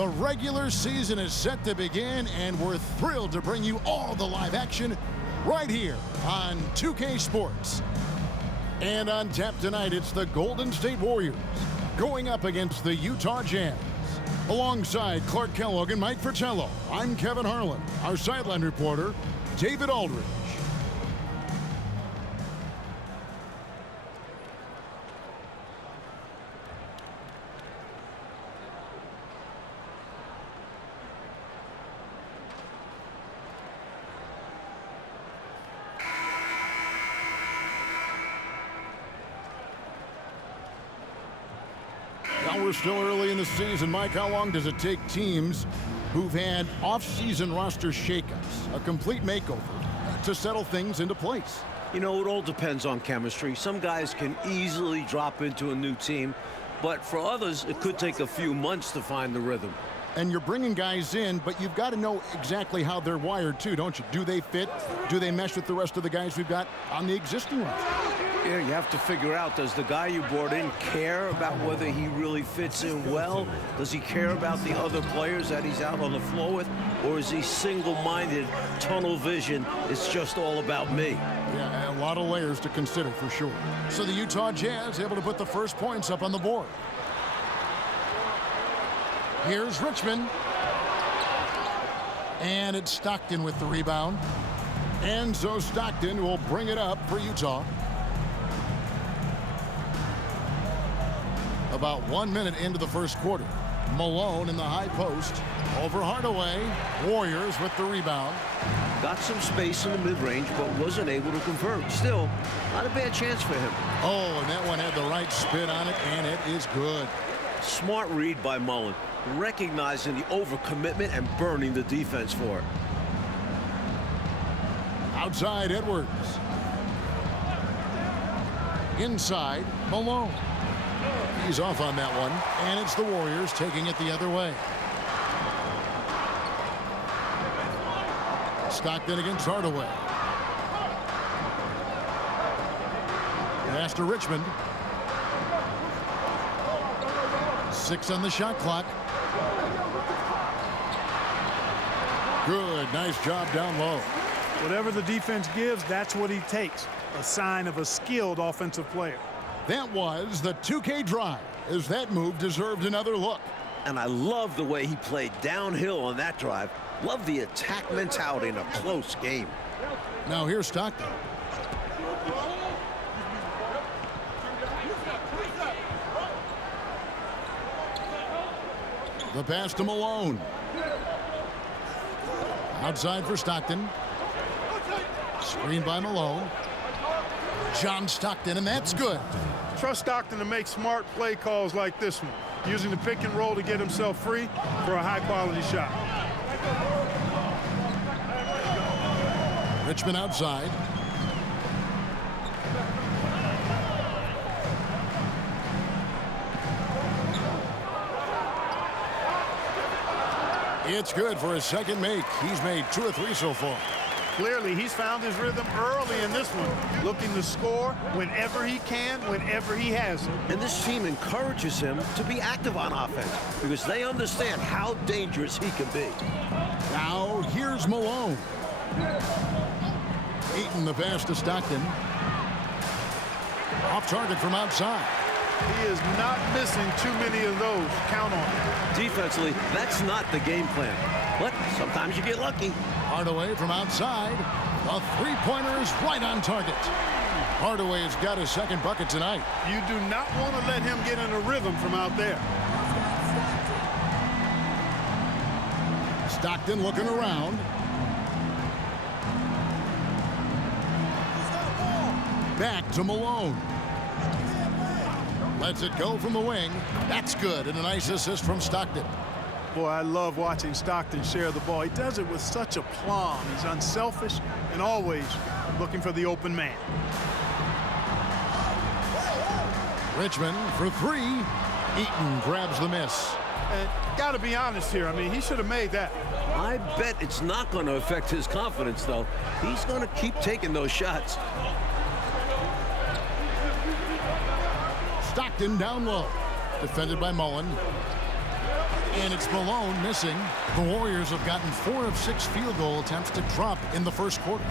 The regular season is set to begin, and we're thrilled to bring you all the live action right here on 2K Sports. And on tap tonight, it's the Golden State Warriors going up against the Utah Jazz. Alongside Clark Kellogg and Mike Fratello, I'm Kevin Harlan. Our sideline reporter, David Aldridge. Now we're still early in the season. Mike, how long does it take teams who've had off-season roster shakeups, a complete makeover, to settle things into place? You know, it all depends on chemistry. Some guys can easily drop into a new team, but for others, it could take a few months to find the rhythm. And you're bringing guys in, but you've got to know exactly how they're wired, too, don't you? Do they fit? Do they mesh with the rest of the guys we've got on the existing roster? Yeah, you have to figure out, does the guy you brought in care about whether he really fits in well? Does he care about the other players that he's out on the floor with? Or is he single-minded, tunnel vision? It's just all about me. Yeah, a lot of layers to consider for sure. So the Utah Jazz able to put the first points up on the board. Here's Richmond. And it's Stockton with the rebound. And so Stockton will bring it up for Utah. About 1 minute into the first quarter. Malone in the high post. Over Hardaway. Warriors with the rebound. Got some space in the mid-range, but wasn't able to convert. Still, not a bad chance for him. Oh, and that one had the right spin on it, and it is good. Smart read by Mullen, recognizing the overcommitment and burning the defense for it. Outside Edwards. Inside Malone. He's off on that one, and it's the Warriors taking it the other way. Stockton against Hardaway. Pass to Richmond. 6 on the shot clock. Good, nice job down low. Whatever the defense gives, that's what he takes. A sign of a skilled offensive player. That was the 2K drive, as that move deserved another look. And I love the way he played downhill on that drive. Love the attack mentality in a close game. Now here's Stockton. The pass to Malone. Outside for Stockton. Screen by Malone. John Stockton, and that's good. Trust Stockton to make smart play calls like this one, using the pick and roll to get himself free for a high-quality shot. Richmond outside. It's good for his second make. He's made 2 or 3 so far. Clearly, he's found his rhythm early in this one, looking to score whenever he can, whenever he has it. And this team encourages him to be active on offense because they understand how dangerous he can be. Now, here's Malone. Eaton the pass to Stockton. Off target from outside. He is not missing too many of those. Count on it. Defensively, that's not the game plan. But sometimes you get lucky. Hardaway from outside. A three-pointer is right on target. Hardaway has got his second bucket tonight. You do not want to let him get in a rhythm from out there. Stockton looking around. Back to Malone. Lets it go from the wing. That's good, and a nice assist from Stockton. Boy, I love watching Stockton share the ball. He does it with such aplomb. He's unselfish and always looking for the open man. Richmond for 3. Eaton grabs the miss. And got to be honest here. I mean, he should have made that. I bet it's not going to affect his confidence, though. He's going to keep taking those shots. Stockton down low. Defended by Mullen. And it's Malone missing. The Warriors have gotten 4 of 6 field goal attempts to drop in the first quarter.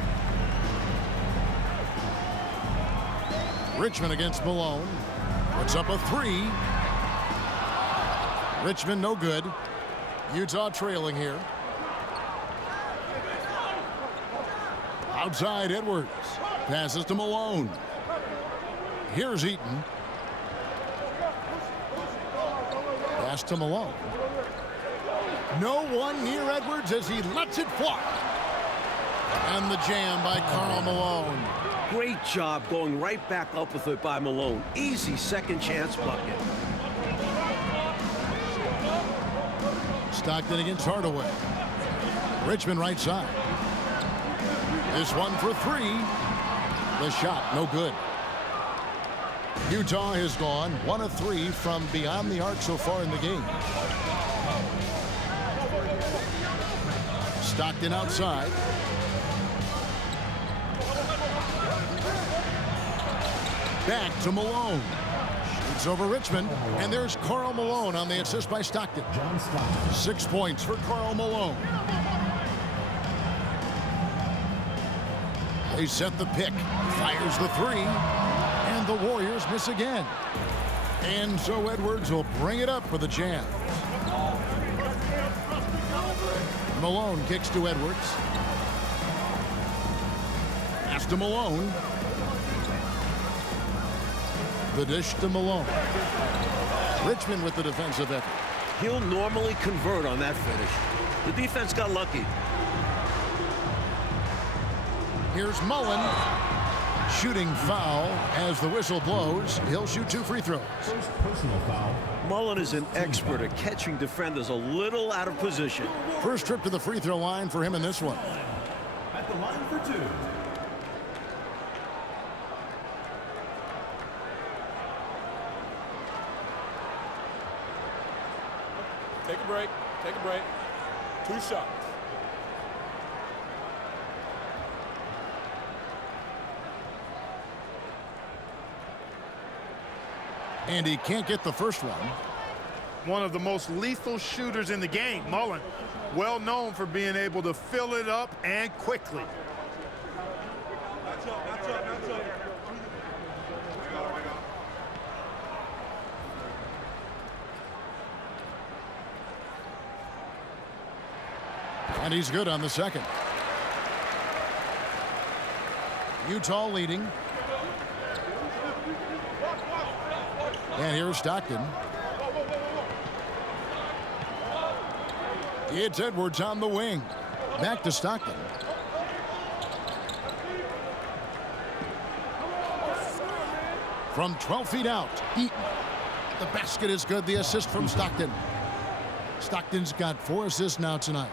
Richmond against Malone. Puts up a 3. Richmond no good. Utah trailing here. Outside Edwards. Passes to Malone. Here's Eaton. Pass to Malone. No one near Edwards as he lets it fly. And the jam by Karl Malone. Great job going right back up with it by Malone. Easy second chance bucket. Stockton against Hardaway. Richmond right side. This one for 3. The shot no good. Utah has gone 1 of 3 from beyond the arc so far in the game. Stockton outside. Back to Malone. Shoots over Richmond. And there's Karl Malone on the assist by Stockton. 6 points for Karl Malone. They set the pick. Fires the 3. And the Warriors miss again. And so Edwards will bring it up for the Jam. Malone kicks to Edwards. Pass to Malone. The dish to Malone. Richmond with the defensive effort. He'll normally convert on that finish. The defense got lucky. Here's Mullen. Shooting foul as the whistle blows. He'll shoot 2 free throws. First personal foul. Mullen is an expert at catching defenders a little out of position. First trip to the free throw line for him in this one. At the line for 2. Take a break. Take a break. 2 shots. And he can't get the first one. One of the most lethal shooters in the game, Mullen. Well known for being able to fill it up and quickly. And he's good on the second. Utah leading. And here's Stockton. It's Edwards on the wing. Back to Stockton. From 12 feet out, Eaton. The basket is good. The assist from Stockton. Stockton's got 4 assists now tonight.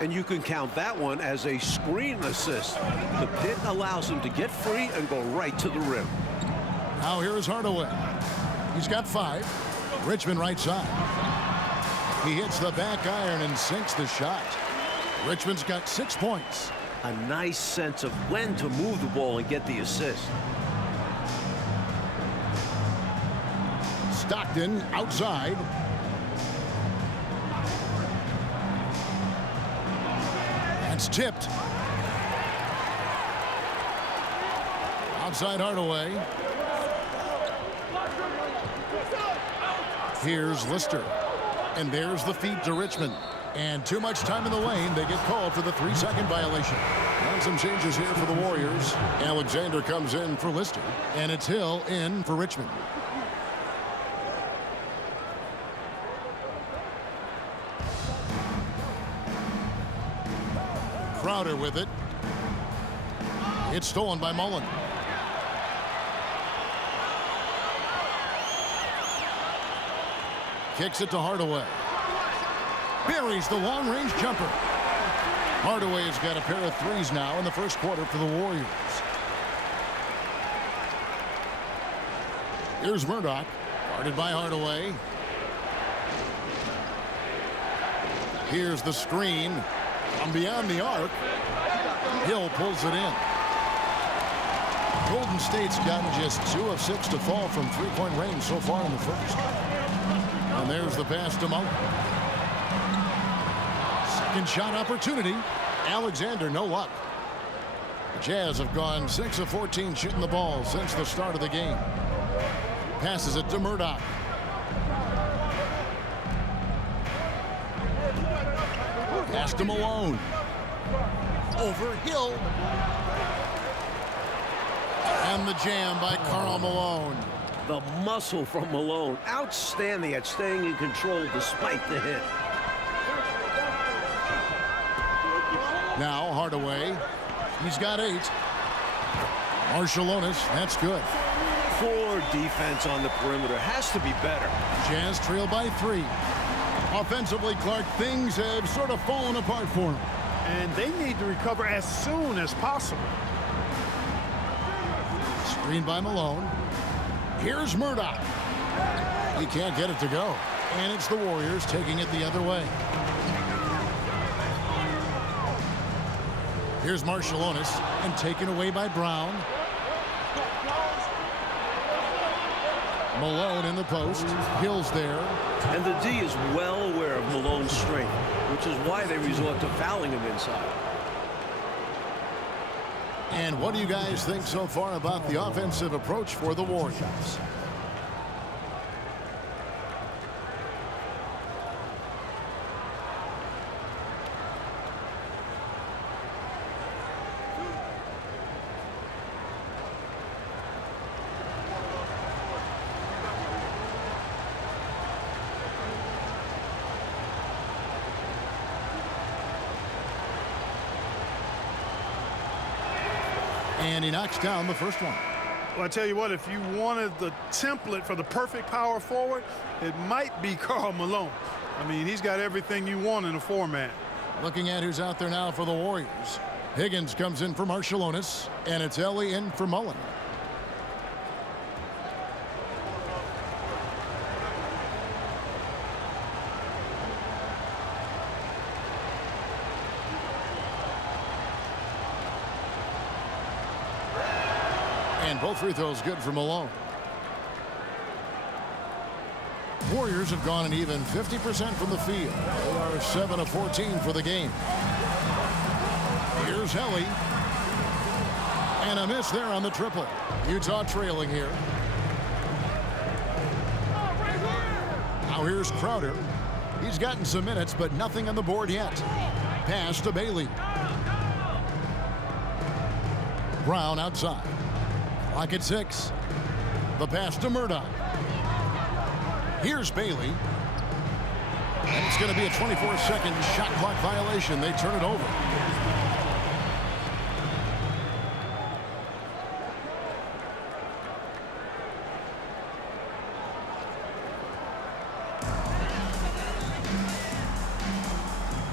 And you can count that one as a screen assist. The pit allows him to get free and go right to the rim. Now here's Hardaway. He's got 5. Richmond right side. He hits the back iron and sinks the shot. Richmond's got 6 points. A nice sense of when to move the ball and get the assist. Stockton outside. That's tipped. Outside Hardaway. Here's Lister. And there's the feed to Richmond. And too much time in the lane. They get called for the 3-second violation. And some changes here for the Warriors. Alexander comes in for Lister. And it's Hill in for Richmond. Crowder with it. It's stolen by Mullen. Kicks it to Hardaway. Buries the long-range jumper. Hardaway has got a pair of 3s now in the first quarter for the Warriors. Here's Murdoch, guarded by Hardaway. Here's the screen from beyond the arc. Hill pulls it in. Golden State's gotten just 2 of 6 to fall from 3-point range so far in the first. And there's the pass to Mullen. Second shot opportunity. Alexander, no luck. The Jazz have gone 6 of 14 shooting the ball since the start of the game. Passes it to Murdoch. Pass to Malone. Over Hill. And the jam by Karl Malone. The muscle from Malone. Outstanding at staying in control despite the hit. Now Hardaway. He's got 8. Marciulionis, that's good. Poor defense on the perimeter. Has to be better. Jazz trail by 3. Offensively, Clark, things have sort of fallen apart for him. And they need to recover as soon as possible. Screen by Malone. Here's Murdoch. He can't get it to go. And it's the Warriors taking it the other way. Here's Marciulionis, and taken away by Brown. Malone in the post. Hill's there. And the D is well aware of Malone's strength, which is why they resort to fouling him inside. And what do you guys think so far about the offensive approach for the Warriors? And he knocks down the first one. Well, I tell you what, if you wanted the template for the perfect power forward, it might be Karl Malone. I mean, he's got everything you want in a four-man. Looking at who's out there now for the Warriors. Higgins comes in for Marciulionis, and it's Ellie in for Mullen. And both free throws good for Malone. Warriors have gone an even 50% from the field. They are 7 of 14 for the game. Here's Helly. And a miss there on the triple. Utah trailing here. Now here's Crowder. He's gotten some minutes, but nothing on the board yet. Pass to Bailey. Brown outside. Clock at 6. The pass to Murdoch. Here's Bailey. And it's going to be a 24-second shot clock violation. They turn it over.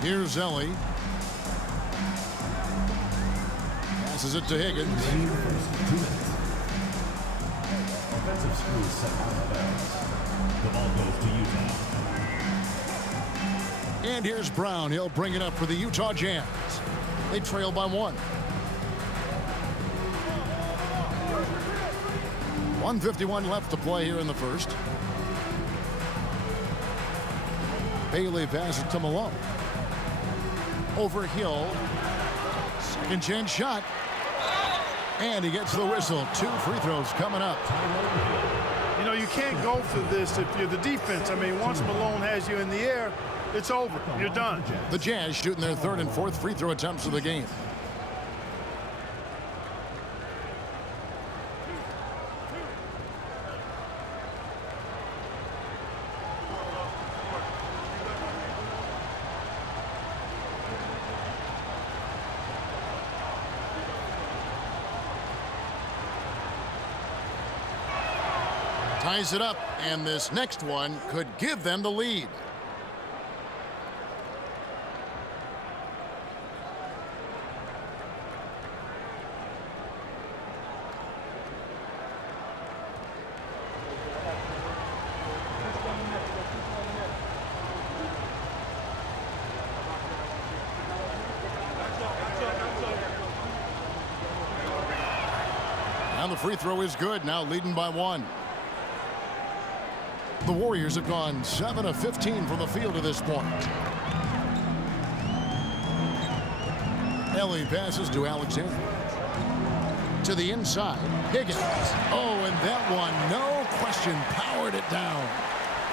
Here's Ellie. Passes it to Higgins. 2 minutes. Offensive screw set out of bounds. The ball goes to Utah. And here's Brown. He'll bring it up for the Utah Jazz. They trail by 1. 1:51 left to play here in the first. Bailey passes to Malone. Over Hill. Second chance shot. And he gets the whistle. 2 free throws coming up. You know, you can't go for this if you're the defense. I mean, once Malone has you in the air, it's over. You're done. The Jazz shooting their 3rd and 4th free throw attempts of the game. Ties it up, and this next one could give them the lead. And the free throw is good, now leading by 1. The Warriors have gone 7 of 15 from the field to this point. Ellie passes to Alexander. To the inside, Higgins. Oh, and that one, no question, powered it down.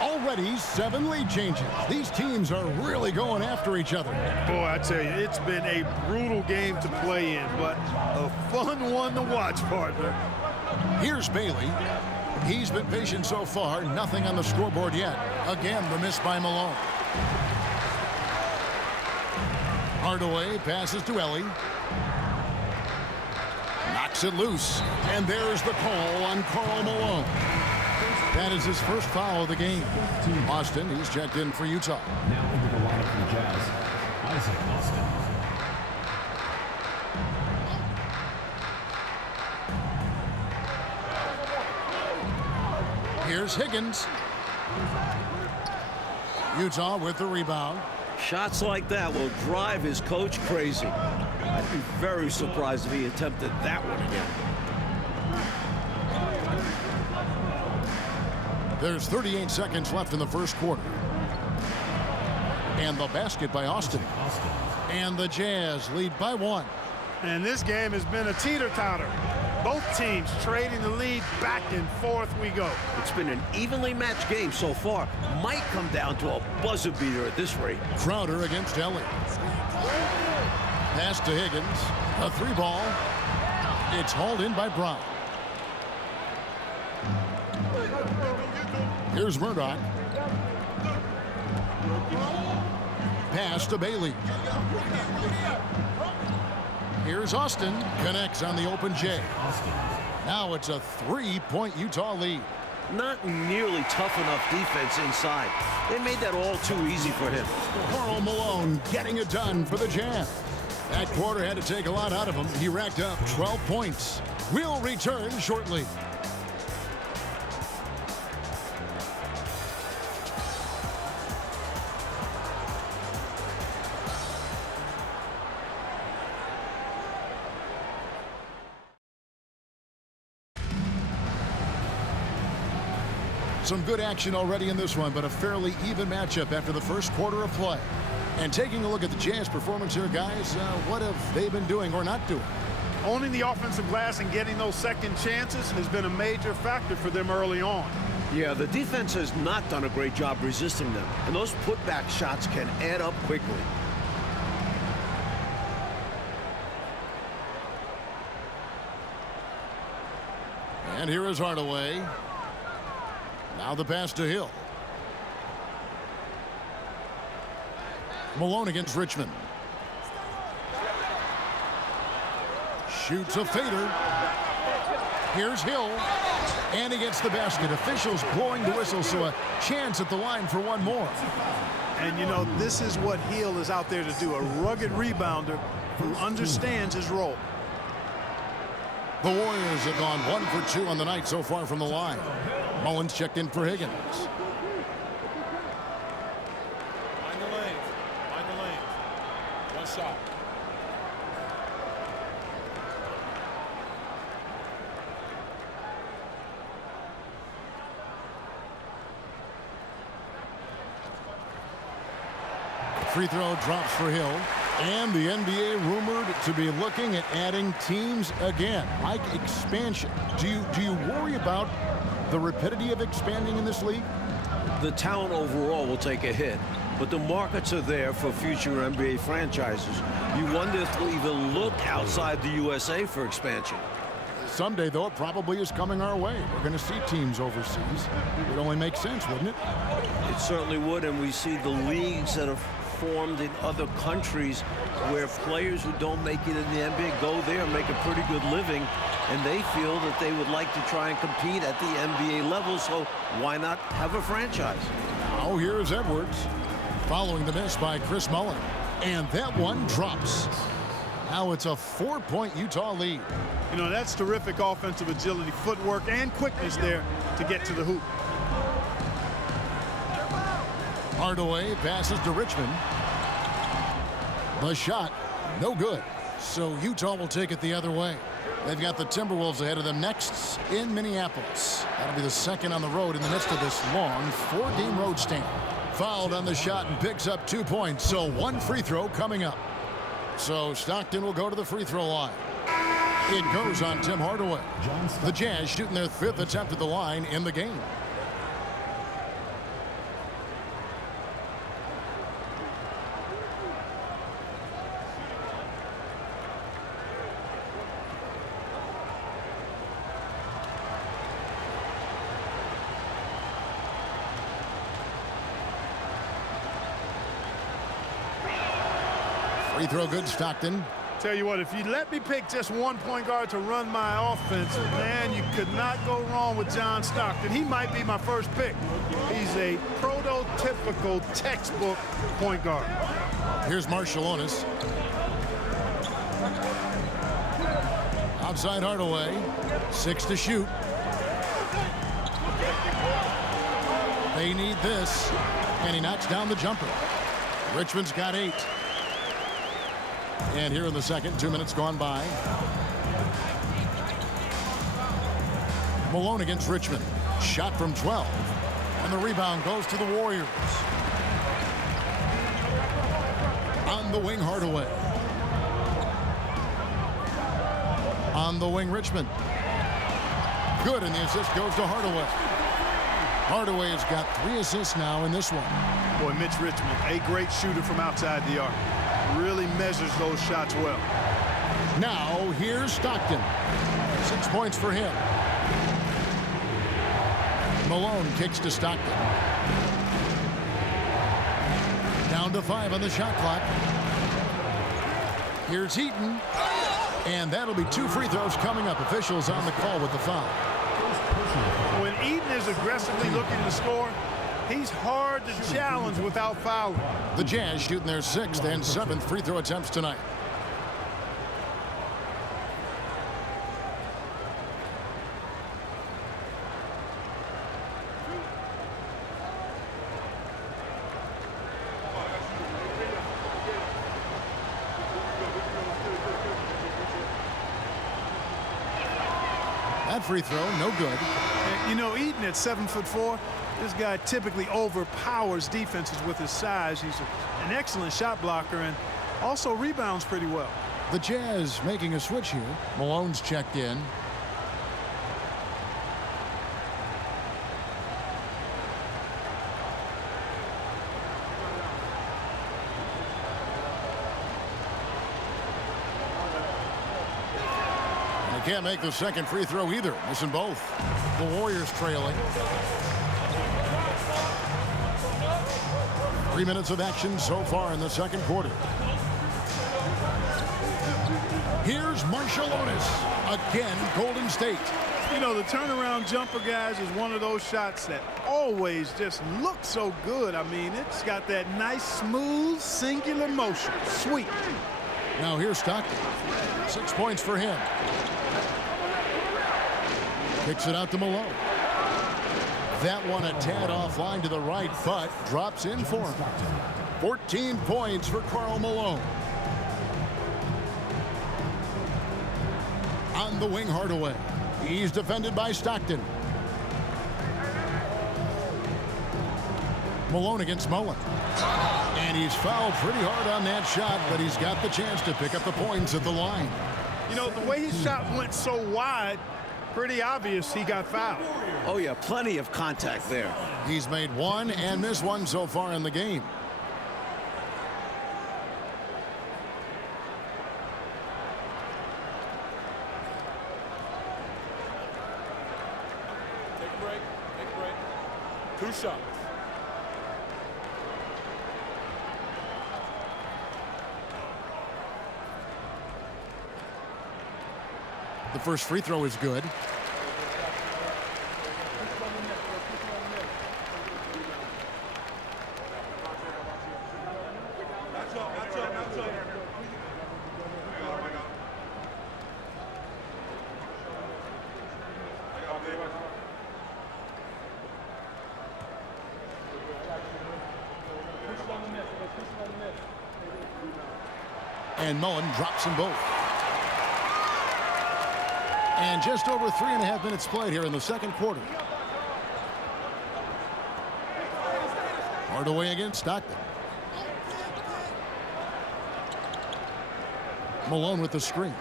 Already 7 lead changes. These teams are really going after each other. Boy, I tell you, it's been a brutal game to play in, but a fun one to watch, partner. Here's Bailey. He's been patient so far. Nothing on the scoreboard yet. Again, the miss by Malone. Hardaway passes to Ellie. Knocks it loose. And there's the call on Karl Malone. That is his first foul of the game. Austin, he's checked in for Utah. Now into the lineup for the Jazz, Isaac Austin. Here's Higgins. Utah with the rebound. Shots like that will drive his coach crazy. I'd be very surprised if he attempted that one again. There's 38 seconds left in the first quarter. And the basket by Austin. And the Jazz lead by 1. And this game has been a teeter-totter. Both teams trading the lead back and forth we go. It's been an evenly matched game so far. Might come down to a buzzer beater at this rate. Crowder against Ellie. Pass to Higgins. A 3-ball. It's hauled in by Brown. Here's Murdoch. Pass to Bailey. Here's Austin. Connects on the open J. Now it's a 3-point Utah lead. Not nearly tough enough defense inside. They made that all too easy for him. Karl Malone getting it done for the Jazz. That quarter had to take a lot out of him. He racked up 12 points. We'll return shortly. Some good action already in this one, but a fairly even matchup after the first quarter of play. And taking a look at the Jazz performance here, guys, what have they been doing or not doing? Owning the offensive glass and getting those second chances has been a major factor for them early on. Yeah, the defense has not done a great job resisting them, and those putback shots can add up quickly. And here is Hardaway. Now the pass to Hill. Malone against Richmond. Shoots a fader. Here's Hill. And he gets the basket. Officials blowing the whistle, so a chance at the line for one more. And, you know, this is what Hill is out there to do, a rugged rebounder who understands his role. The Warriors have gone 1 for 2 on the night so far from the line. Mullins checked in for Higgins. Find the lanes. Find the lanes. One shot. Free throw drops for Hill. And the NBA rumored to be looking at adding teams again, like expansion. Do you worry about the rapidity of expanding in this league? The talent overall will take a hit, but the markets are there for future NBA franchises. You wonder if they'll even look outside the USA for expansion. Someday, though, it probably is coming our way. We're going to see teams overseas. It would only make sense, wouldn't it? It certainly would, and we see the leagues that have formed in other countries where players who don't make it in the NBA go there and make a pretty good living, and they feel that they would like to try and compete at the NBA level, so why not have a franchise? Now here's Edwards following the miss by Chris Mullin, and that one drops. Now it's a 4-point Utah lead. You know, that's terrific offensive agility, footwork, and quickness there to get to the hoop. Hardaway passes to Richmond. The shot, no good. So Utah will take it the other way. They've got the Timberwolves ahead of them next in Minneapolis. That'll be the second on the road in the midst of this long 4-game road stand. Fouled on the shot and picks up 2 points, so one free throw coming up. So Stockton will go to the free throw line. It goes on Tim Hardaway. The Jazz shooting their 5th attempt at the line in the game. Free throw good, Stockton. Tell you what, if you let me pick just one point guard to run my offense, man, you could not go wrong with John Stockton. He might be my first pick. He's a prototypical textbook point guard. Here's Marciulionis. Outside Hardaway. 6 to shoot. They need this. And he knocks down the jumper. Richmond's got 8. And here in the second, 2 minutes gone by. Malone against Richmond. Shot from 12. And the rebound goes to the Warriors. On the wing, Hardaway. On the wing, Richmond. Good, and the assist goes to Hardaway. Hardaway has got 3 assists now in this one. Boy, Mitch Richmond, a great shooter from outside the arc. Really measures those shots well. Now, here's Stockton. 6 points for him. Malone kicks to Stockton. Down to 5 on the shot clock. Here's Heaton. And that'll be 2 free throws coming up. Officials on the call with the foul. When Eaton is aggressively looking to score, he's hard to challenge without fouling. The Jazz shooting their 6th and 7th free throw attempts tonight. That free throw, no good. And, you know, Eaton at 7'4", this guy typically overpowers defenses with his size. He's an excellent shot blocker and also rebounds pretty well. The Jazz making a switch here. Malone's checked in. And he can't make the second free throw either, missing both. The Warriors trailing. 3 minutes of action so far in the second quarter. Here's Marciulionis. Again, Golden State. You know, the turnaround jumper, guys, is one of those shots that always just looks so good. I mean, it's got that nice, smooth, singular motion. Sweet. Now here's Stockton. 6 points for him. Kicks it out to Malone. That one a tad offline to the right, but drops in for him. 14 points for Karl Malone. On the wing, Hardaway. He's defended by Stockton. Malone against Mullen. And he's fouled pretty hard on that shot, but he's got the chance to pick up the points at the line. You know, the way his shot went so wide, pretty obvious he got fouled. Oh, yeah, plenty of contact there. He's made 1 and missed 1 so far in the game. Take a break. Take a break. 2 shots. The first free throw is good. And Mullen drops them both. And just over 3.5 minutes played here in the second quarter. Hardaway against Stockton. Malone with the screen.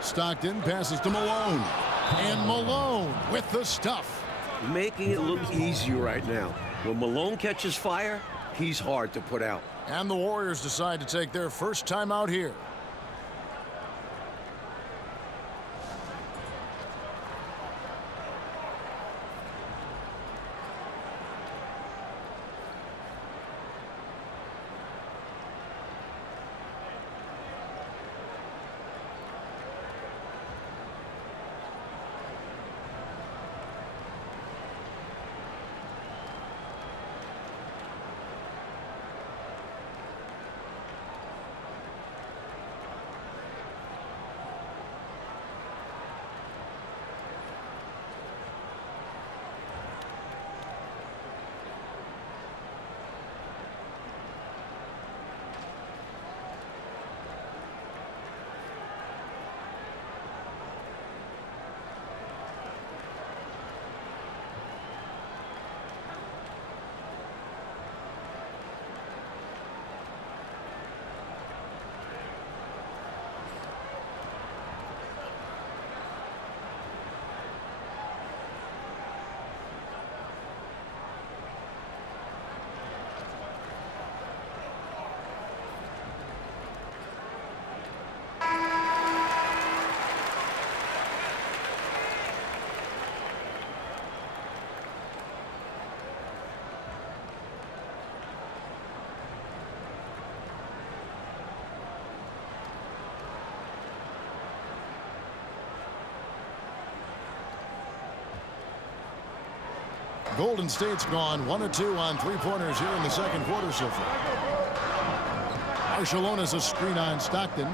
Stockton passes to Malone. And Malone with the stuff. Making it look easy right now. When Malone catches fire, he's hard to put out. And the Warriors decide to take their first time out here. Golden State's gone 1 of 2 on three-pointers here in the second quarter so far. Marciulionis a screen on Stockton.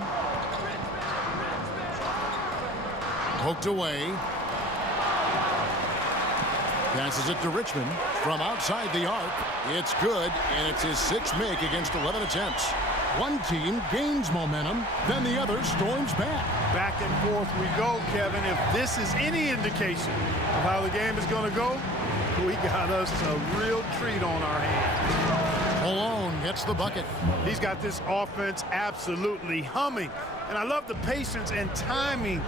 Poked away. Passes it to Richmond from outside the arc. It's good, and it's his 6th make against 11 attempts. One team gains momentum, then the other storms back. Back and forth we go, Kevin. If this is any indication of how the game is going to go, we got us a real treat on our hands. Malone gets the bucket. He's got this offense absolutely humming. And I love the patience and timing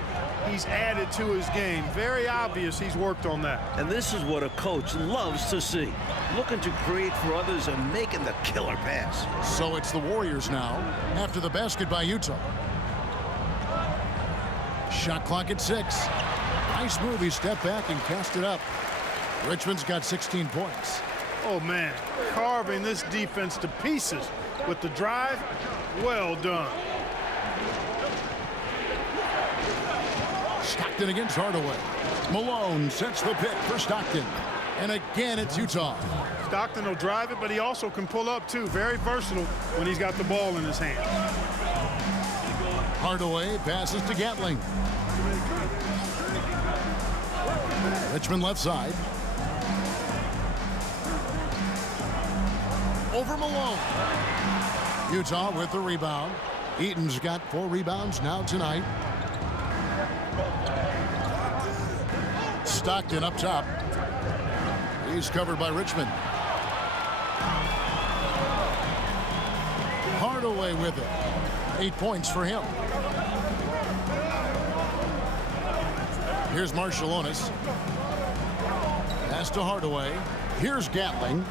he's added to his game. Very obvious he's worked on that. And this is what a coach loves to see. Looking to create for others and making the killer pass. So it's the Warriors now after the basket by Utah. Shot clock at 6. Nice move. He stepped back and cast it up. Richmond's got 16 points. Oh, man, carving this defense to pieces with the drive. Well done. Stockton against Hardaway. Malone sets the pick for Stockton. And again, it's Utah. Stockton will drive it, but he also can pull up, too. Very versatile when he's got the ball in his hand. Hardaway passes to Gatling. Richmond left side. Over Malone. Utah with the rebound. Eaton's got 4 rebounds now tonight. Stockton up top. He's covered by Richmond. Hardaway with it. 8 points for him. Here's Marciulionis. Pass to Hardaway. Here's Gatling.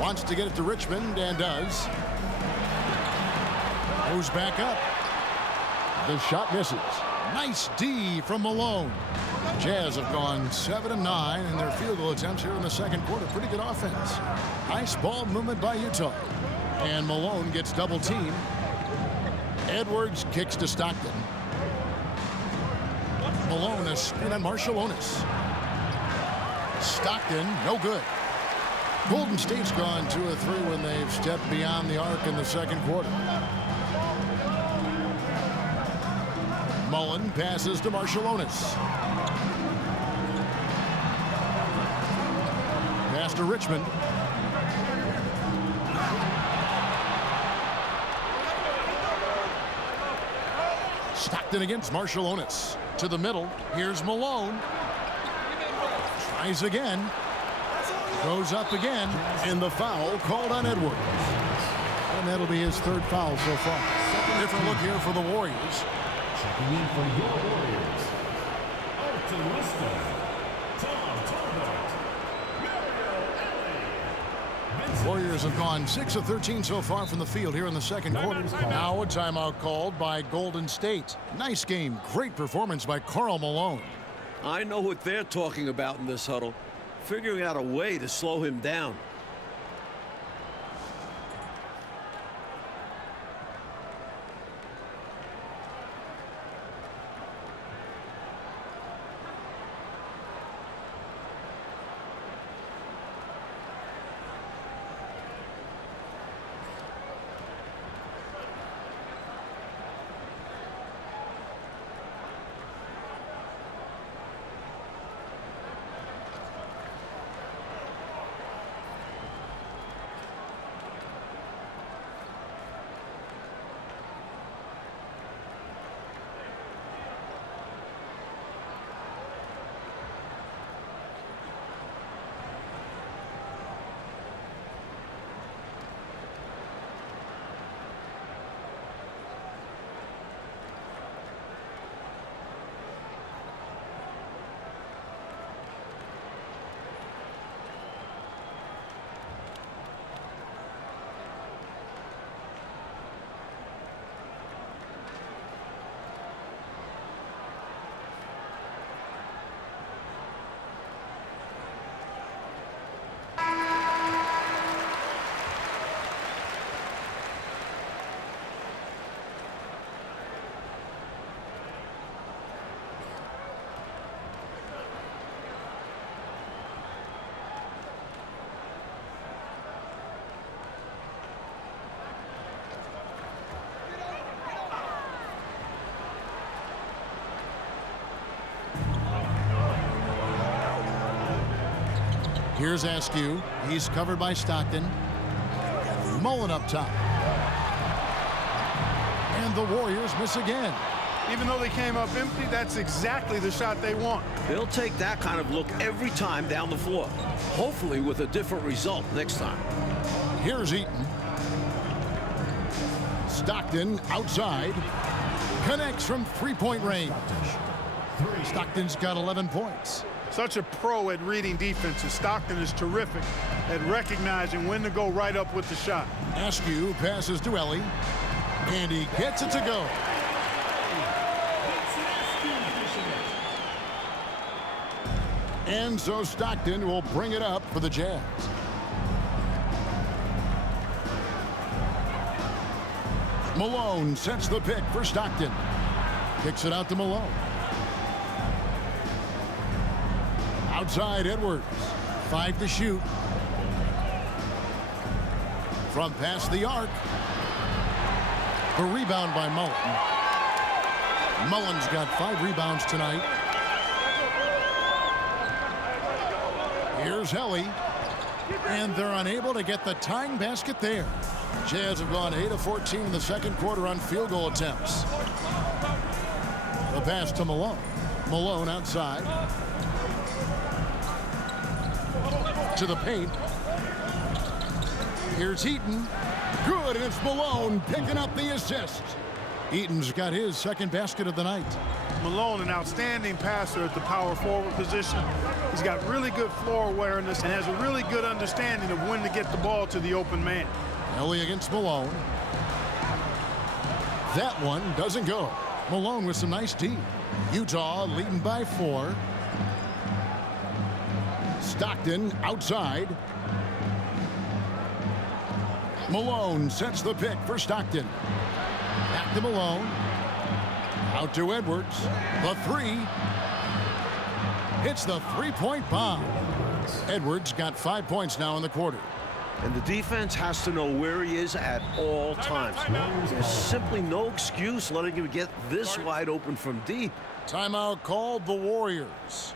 Wants to get it to Richmond and does. Goes back up. The shot misses. Nice D from Malone. Jazz have gone 7 of 9 in their field goal attempts here in the second quarter. Pretty good offense. Nice ball movement by Utah. And Malone gets double teamed. Edwards kicks to Stockton. Malone a screen on Marciulionis. Stockton, no good. Golden State's gone 2 of 3 when they've stepped beyond the arc in the second quarter. Mullen passes to Marciulionis. Pass to Richmond. Stockton against Marciulionis. To the middle. Here's Malone. Tries again. Goes up again. And the foul called on Edwards. And that'll be his 3rd foul so far. Different look here for the Warriors. Checking in for your Warriors. Optimista. Tom Tolbert. Mario Ellie. Warriors have gone 6 of 13 so far from the field here in the second quarter. Now a timeout called by Golden State. Nice game. Great performance by Karl Malone. I know what they're talking about in this huddle. Figuring out a way to slow him down. Here's Askew. He's covered by Stockton. Mullen up top. And the Warriors miss again. Even though they came up empty, that's exactly the shot they want. They'll take that kind of look every time down the floor. Hopefully with a different result next time. Here's Eaton. Stockton outside. Connects from three-point range. Stockton's got 11 points. Such a pro at reading defenses. Stockton is terrific at recognizing when to go right up with the shot. Askew passes to Ellie. And he gets it to go. And so Stockton will bring it up for the Jazz. Malone sets the pick for Stockton. Kicks it out to Malone. Outside Edwards. 5 to shoot. From past the arc. A rebound by Mullen. Mullen's got 5 rebounds tonight. Here's Helly. And they're unable to get the tying basket there. Jazz have gone 8 of 14 in the second quarter on field goal attempts. The pass to Malone. Malone outside. To the paint. Here's Eaton. Good, and it's Malone picking up the assist. Eaton's got his second basket of the night. Malone, an outstanding passer at the power forward position. He's got really good floor awareness and has a really good understanding of when to get the ball to the open man. Ellie against Malone. That one doesn't go. Malone with some nice D. Utah leading by 4. Stockton outside. Malone sets the pick for Stockton. Back to Malone. Out to Edwards. The 3. Hits the three-point bomb. Edwards got 5 points now in the quarter. And the defense has to know where he is at all times. There's simply no excuse letting him get this wide open from deep. Timeout called the Warriors.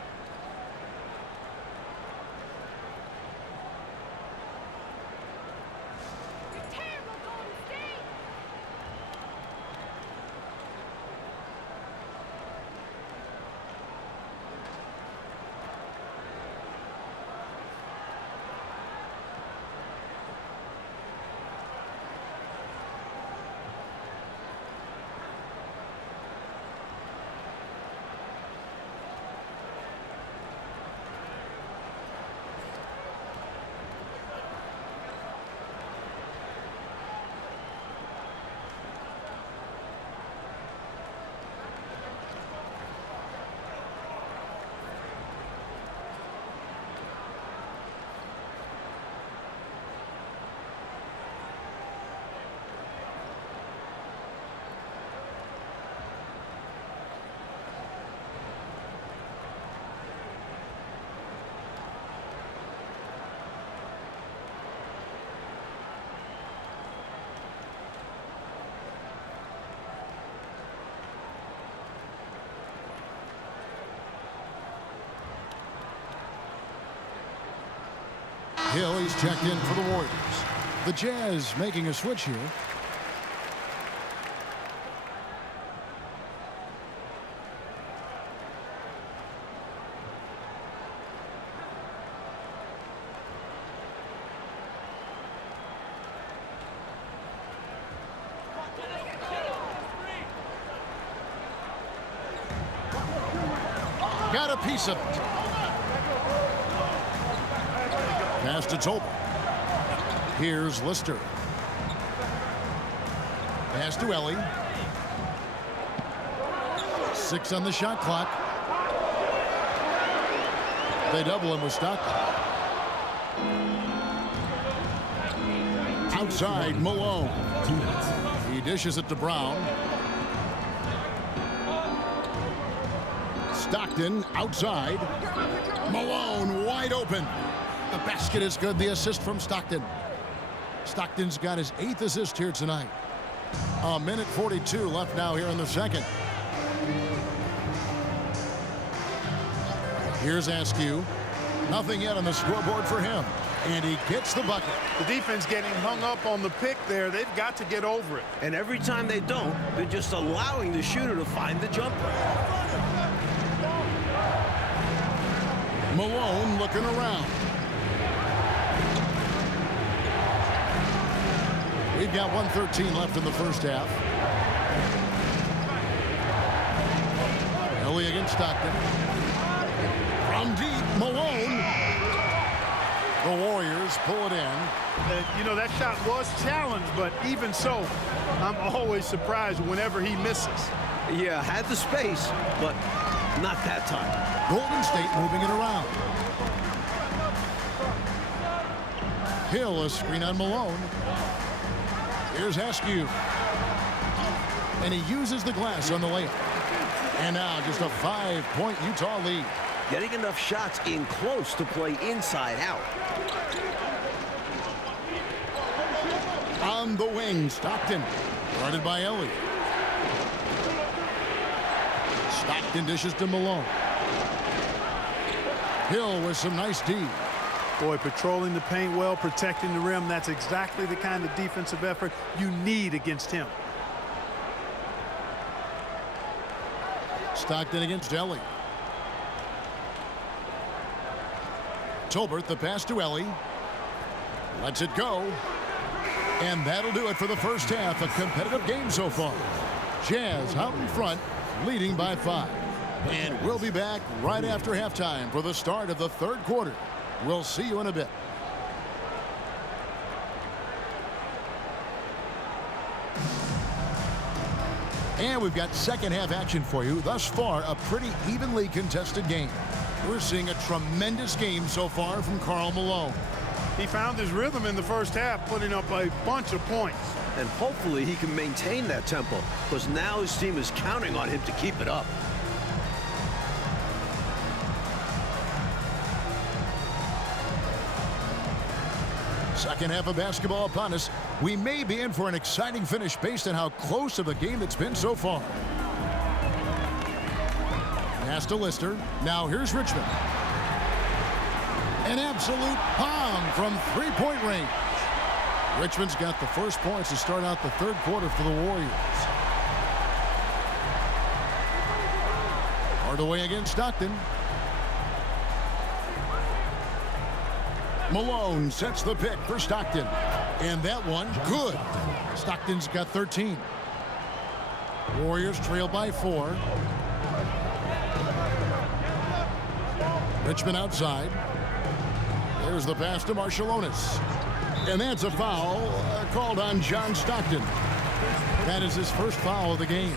Hill, he's checked in for the Warriors. The Jazz making a switch here. Got a piece of it. Pass to Tolbert. Here's Lister. Pass to Ellie. 6 on the shot clock. They double him with Stockton. Outside, Malone. He dishes it to Brown. Stockton outside. Malone wide open. The basket is good. The assist from Stockton. Stockton's got his 8th assist here tonight. A minute 42 left now here in the second. Here's Askew. Nothing yet on the scoreboard for him. And he gets the bucket. The defense getting hung up on the pick there. They've got to get over it. And every time they don't, they're just allowing the shooter to find the jumper. Malone looking around. We've got 1:13 left in the first half. Ellie against Stockton. From deep, Malone. The Warriors pull it in. You know, that shot was challenged, but even so, I'm always surprised whenever he misses. Yeah, had the space, but not that time. Golden State moving it around. Hill, a screen on Malone. Here's Askew. And he uses the glass on the layup. And now just a 5-point Utah lead. Getting enough shots in close to play inside out. On the wing, Stockton. Guarded by Ellie. Stockton dishes to Malone. Hill with some nice D. Boy, patrolling the paint well, protecting the rim. That's exactly the kind of defensive effort you need against him. Stockton against Ellie. Tolbert, the pass to Ellie. Lets it go. And that'll do it for the first half. A competitive game so far. Jazz out in front, leading by 5. And we'll be back right after halftime for the start of the third quarter. We'll see you in a bit. And we've got second half action for you. Thus far, a pretty evenly contested game. We're seeing a tremendous game so far from Karl Malone. He found his rhythm in the first half, putting up a bunch of points. And hopefully he can maintain that tempo, because now his team is counting on him to keep it up. Second half of basketball upon us. We may be in for an exciting finish based on how close of a game it's been so far. Pass to Lister. Now here's Richmond. An absolute bomb from three-point range. Richmond's got the first points to start out the third quarter for the Warriors. Hardaway against Stockton. Malone sets the pick for Stockton. And that one, good. Stockton's got 13. Warriors trail by 4. Richmond outside. There's the pass to Marciulionis. And that's a foul called on John Stockton. That is his first foul of the game.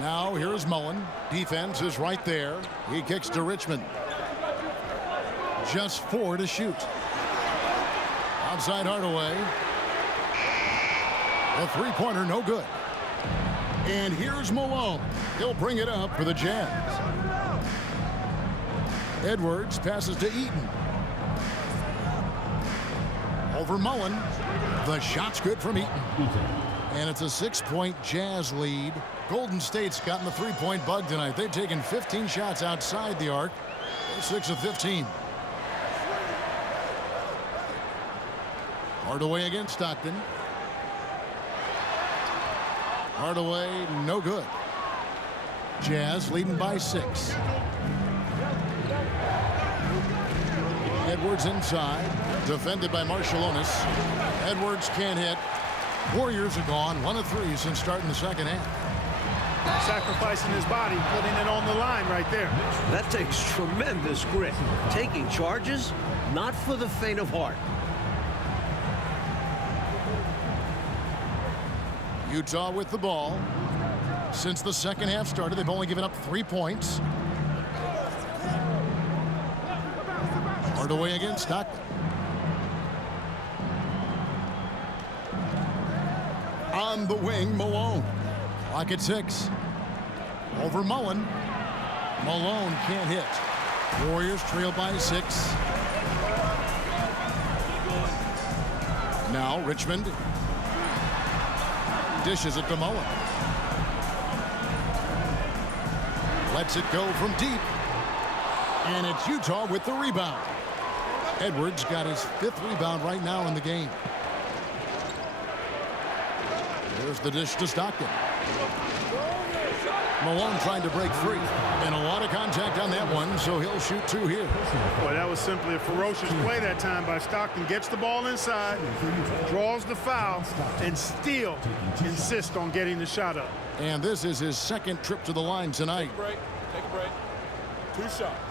Now here's Mullen. Defense is right there. He kicks to Richmond. Just 4 to shoot. Outside Hardaway. A three-pointer, no good. And here's Malone. He'll bring it up for the Jazz. Edwards passes to Eaton. Over Mullen. The shot's good from Eaton. And it's a 6-point Jazz lead. Golden State's gotten the three-point bug tonight. They've taken 15 shots outside the arc. They're 6 of 15. Hardaway against Stockton. Hardaway, no good. Jazz leading by 6. Edwards inside. Defended by Marciulionis. Edwards can't hit. Warriors are gone 1 of 3 since starting the second half. Sacrificing his body, putting it on the line right there. That takes tremendous grit. Taking charges, not for the faint of heart. Utah with the ball. Since the second half started, they've only given up 3 points. Hardaway against Stockton. On the wing, Malone. Clock at 6. Over Mullen. Malone can't hit. Warriors trail by 6. Now Richmond dishes it to Mullen. Lets it go from deep. And it's Utah with the rebound. Edwards got his 5th rebound right now in the game. There's the dish to Stockton. Malone trying to break free. And a lot of contact on that one, so he'll shoot 2 here. Boy, that was simply a ferocious play that time by Stockton. Gets the ball inside, draws the foul, and still insists on getting the shot up. And this is his 2nd trip to the line tonight. Take a break. 2 shots.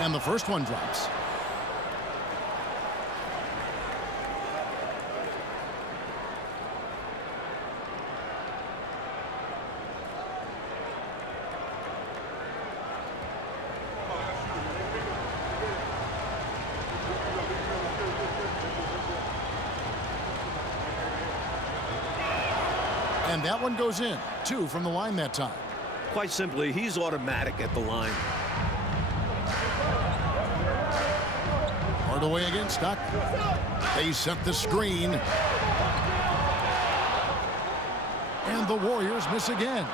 And the first one drops. And that one goes in. 2 from the line that time. Quite simply, he's automatic at the line. Hardaway against Stockton. They set the screen. And the Warriors miss again.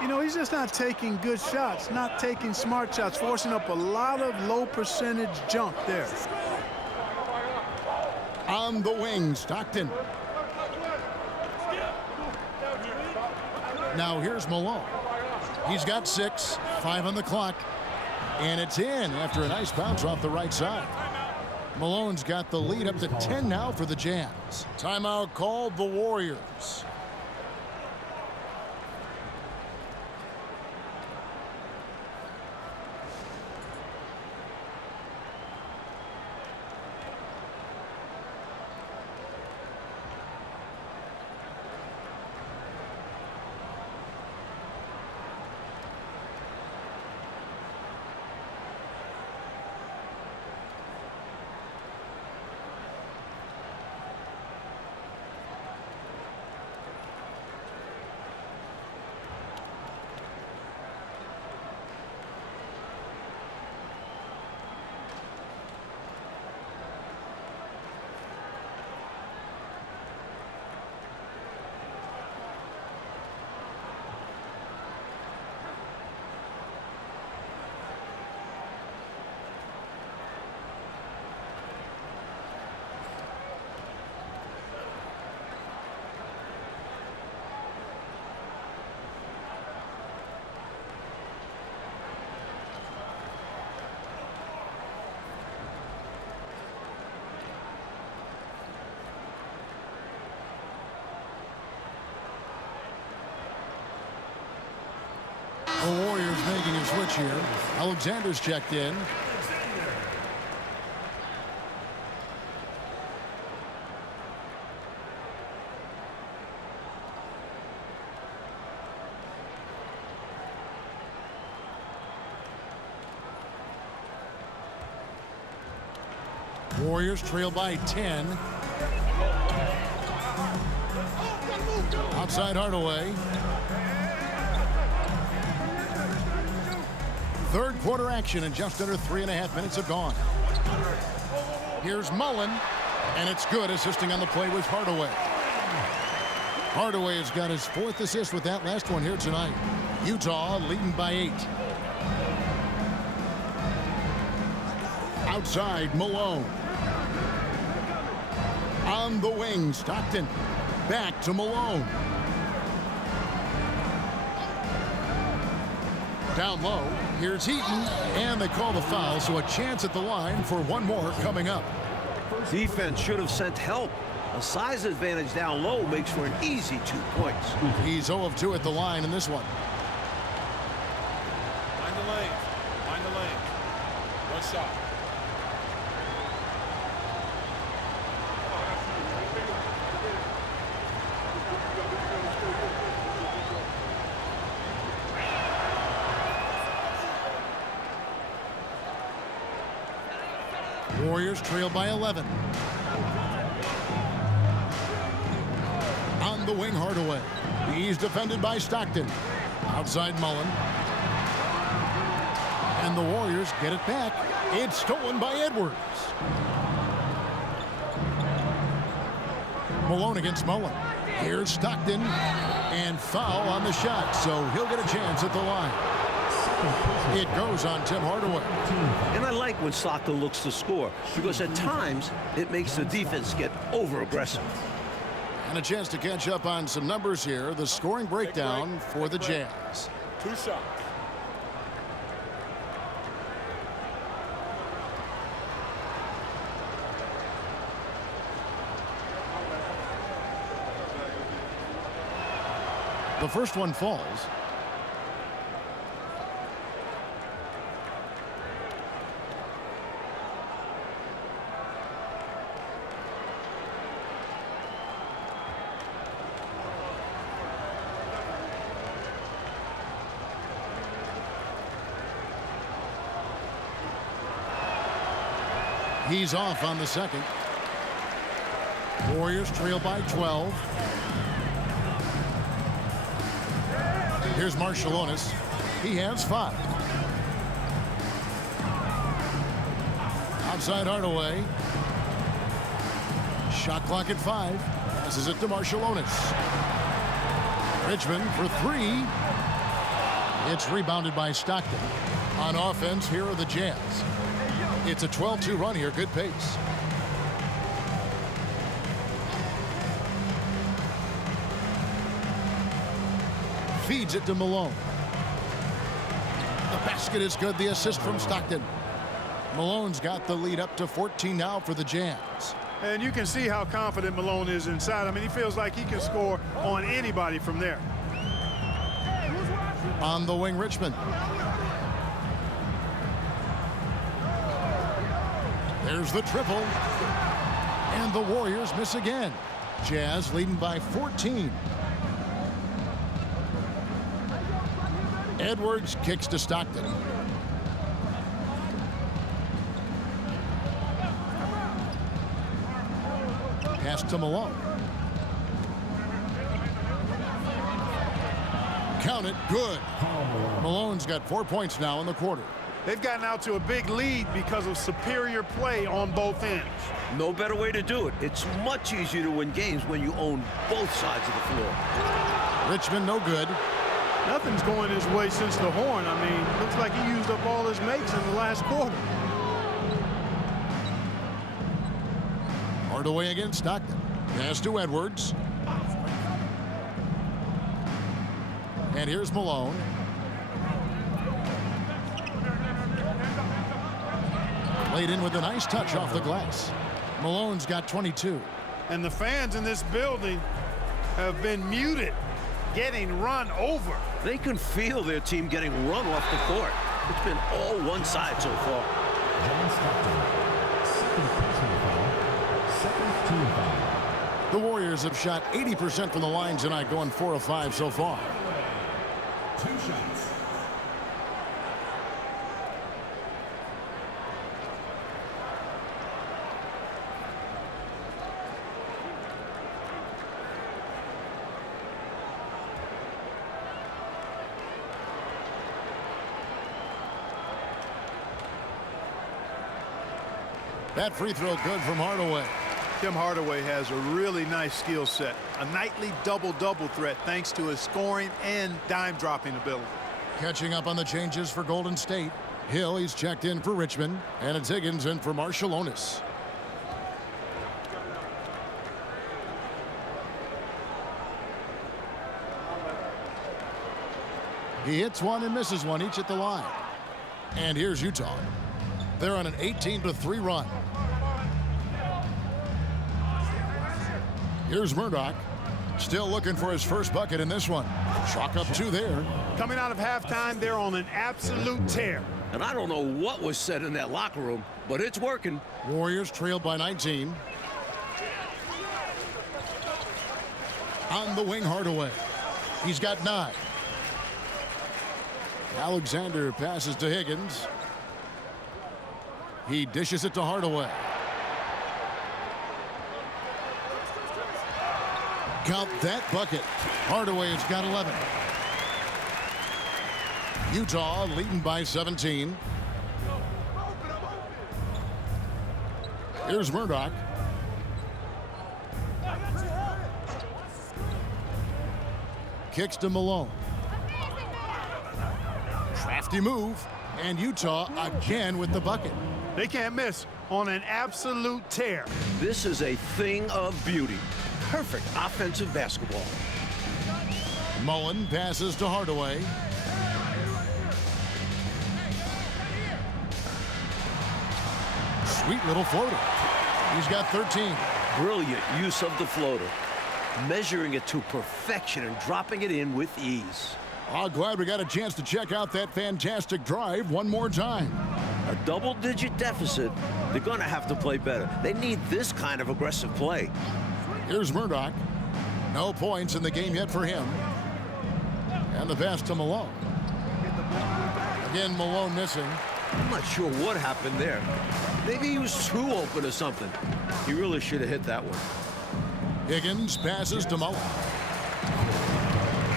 You know, he's just not taking good shots, not taking smart shots, forcing up a lot of low percentage jump there. On the wing, Stockton. Now here's Malone. He's got 6, 5 on the clock. And it's in after a nice bounce off the right side. Malone's got the lead up to 10 now for the Jazz. Timeout called the Warriors. The Warriors making a switch here. Alexander's checked in. Warriors trail by 10. Outside Hardaway. Third quarter action and just under 3.5 minutes have gone. Here's Mullen, and it's good. Assisting on the play was Hardaway. Hardaway has got his 4th assist with that last one here tonight. Utah leading by 8. Outside, Malone. On the wing, Stockton. Back to Malone. Down low, here's Heaton, and they call the foul, so a chance at the line for one more coming up. Defense should have sent help. A size advantage down low makes for an easy 2 points. He's 0 of 2 at the line in this one. Find the lane. Find the lane. One shot. Warriors trail by 11. On the wing, Hardaway. He's defended by Stockton. Outside Mullen. And the Warriors get it back. It's stolen by Edwards. Malone against Mullen. Here's Stockton. And foul on the shot, so he'll get a chance at the line. It goes on Tim Hardaway. And I like when Stockton looks to score, because at times it makes the defense get over-aggressive. And a chance to catch up on some numbers here. The scoring breakdown for the Jazz. 2 shots. The first one falls. He's off on the second. Warriors trail by 12. Here's Marciulionis. He has 5. Outside Hardaway. Shot clock at 5. Passes it to Marciulionis. Richmond for 3. It's rebounded by Stockton. On offense, here are the Jazz. It's a 12-2 run here. Good pace. Feeds it to Malone. The basket is good. The assist from Stockton. Malone's got the lead up to 14 now for the Jazz. And you can see how confident Malone is inside. I mean, he feels like he can score on anybody from there. On the wing, Richmond. There's the triple. And the Warriors miss again. Jazz leading by 14. Edwards kicks to Stockton. Pass to Malone. Count it, good. Malone's got 4 points now in the quarter. They've gotten out to a big lead because of superior play on both ends. No better way to do it. It's much easier to win games when you own both sides of the floor. Richmond no good. Nothing's going his way since the horn. I mean, looks like he used up all his makes in the last quarter. Hardaway against Stockton. Pass to Edwards. And here's Malone. Laid in with a nice touch off the glass. Malone's got 22. And the fans in this building have been muted, getting run over. They can feel their team getting run off the court. It's been all one side so far. John Stockton, second personal foul, second team foul. The Warriors have shot 80% from the line tonight, going 4 of 5 so far. 2 shots. That free throw good from Hardaway. Tim Hardaway has a really nice skill set. A nightly double-double threat thanks to his scoring and dime-dropping ability. Catching up on the changes for Golden State. Hill, he's checked in for Richmond. And it's Higgins in for Marciulionis. He hits one and misses one, each at the line. And here's Utah. They're on an 18-3 run. Here's Murdoch. Still looking for his first bucket in this one. Chalk up 2 there. Coming out of halftime, they're on an absolute tear. And I don't know what was said in that locker room, but it's working. Warriors trailed by 19. On the wing, Hardaway. He's got 9. Alexander passes to Higgins. He dishes it to Hardaway. Count that bucket. Hardaway has got 11. Utah leading by 17. Here's Murdoch. Kicks to Malone. Crafty move. And Utah again with the bucket. They can't miss on an absolute tear. This is a thing of beauty. Perfect offensive basketball. Mullen passes to Hardaway. Sweet little floater. He's got 13. Brilliant use of the floater. Measuring it to perfection and dropping it in with ease. Oh, glad we got a chance to check out that fantastic drive one more time. A double-digit deficit. They're going to have to play better. They need this kind of aggressive play. Here's Murdoch. No points in the game yet for him. And the pass to Malone. Again, Malone missing. I'm not sure what happened there. Maybe he was too open or something. He really should have hit that one. Higgins passes to Mullen.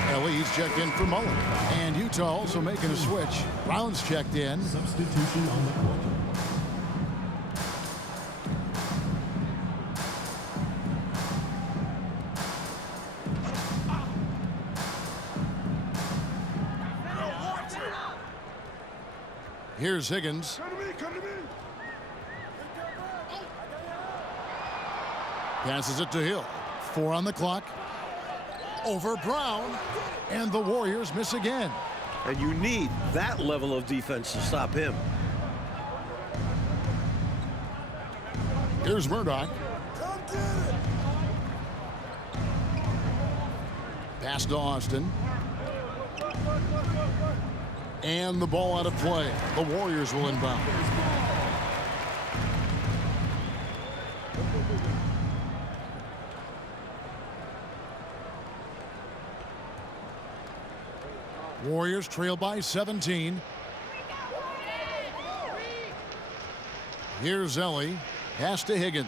Ellie's checked in for Mullen. And Utah also making a switch. Brown's checked in. Substitution on the court. Here's Higgins. Passes it to Hill. 4 on the clock. Over Brown. And the Warriors miss again. And you need that level of defense to stop him. Here's Murdoch. Pass to Austin. And the ball out of play. The Warriors will inbound. Warriors trail by 17. Here's Ellie. Pass to Higgins.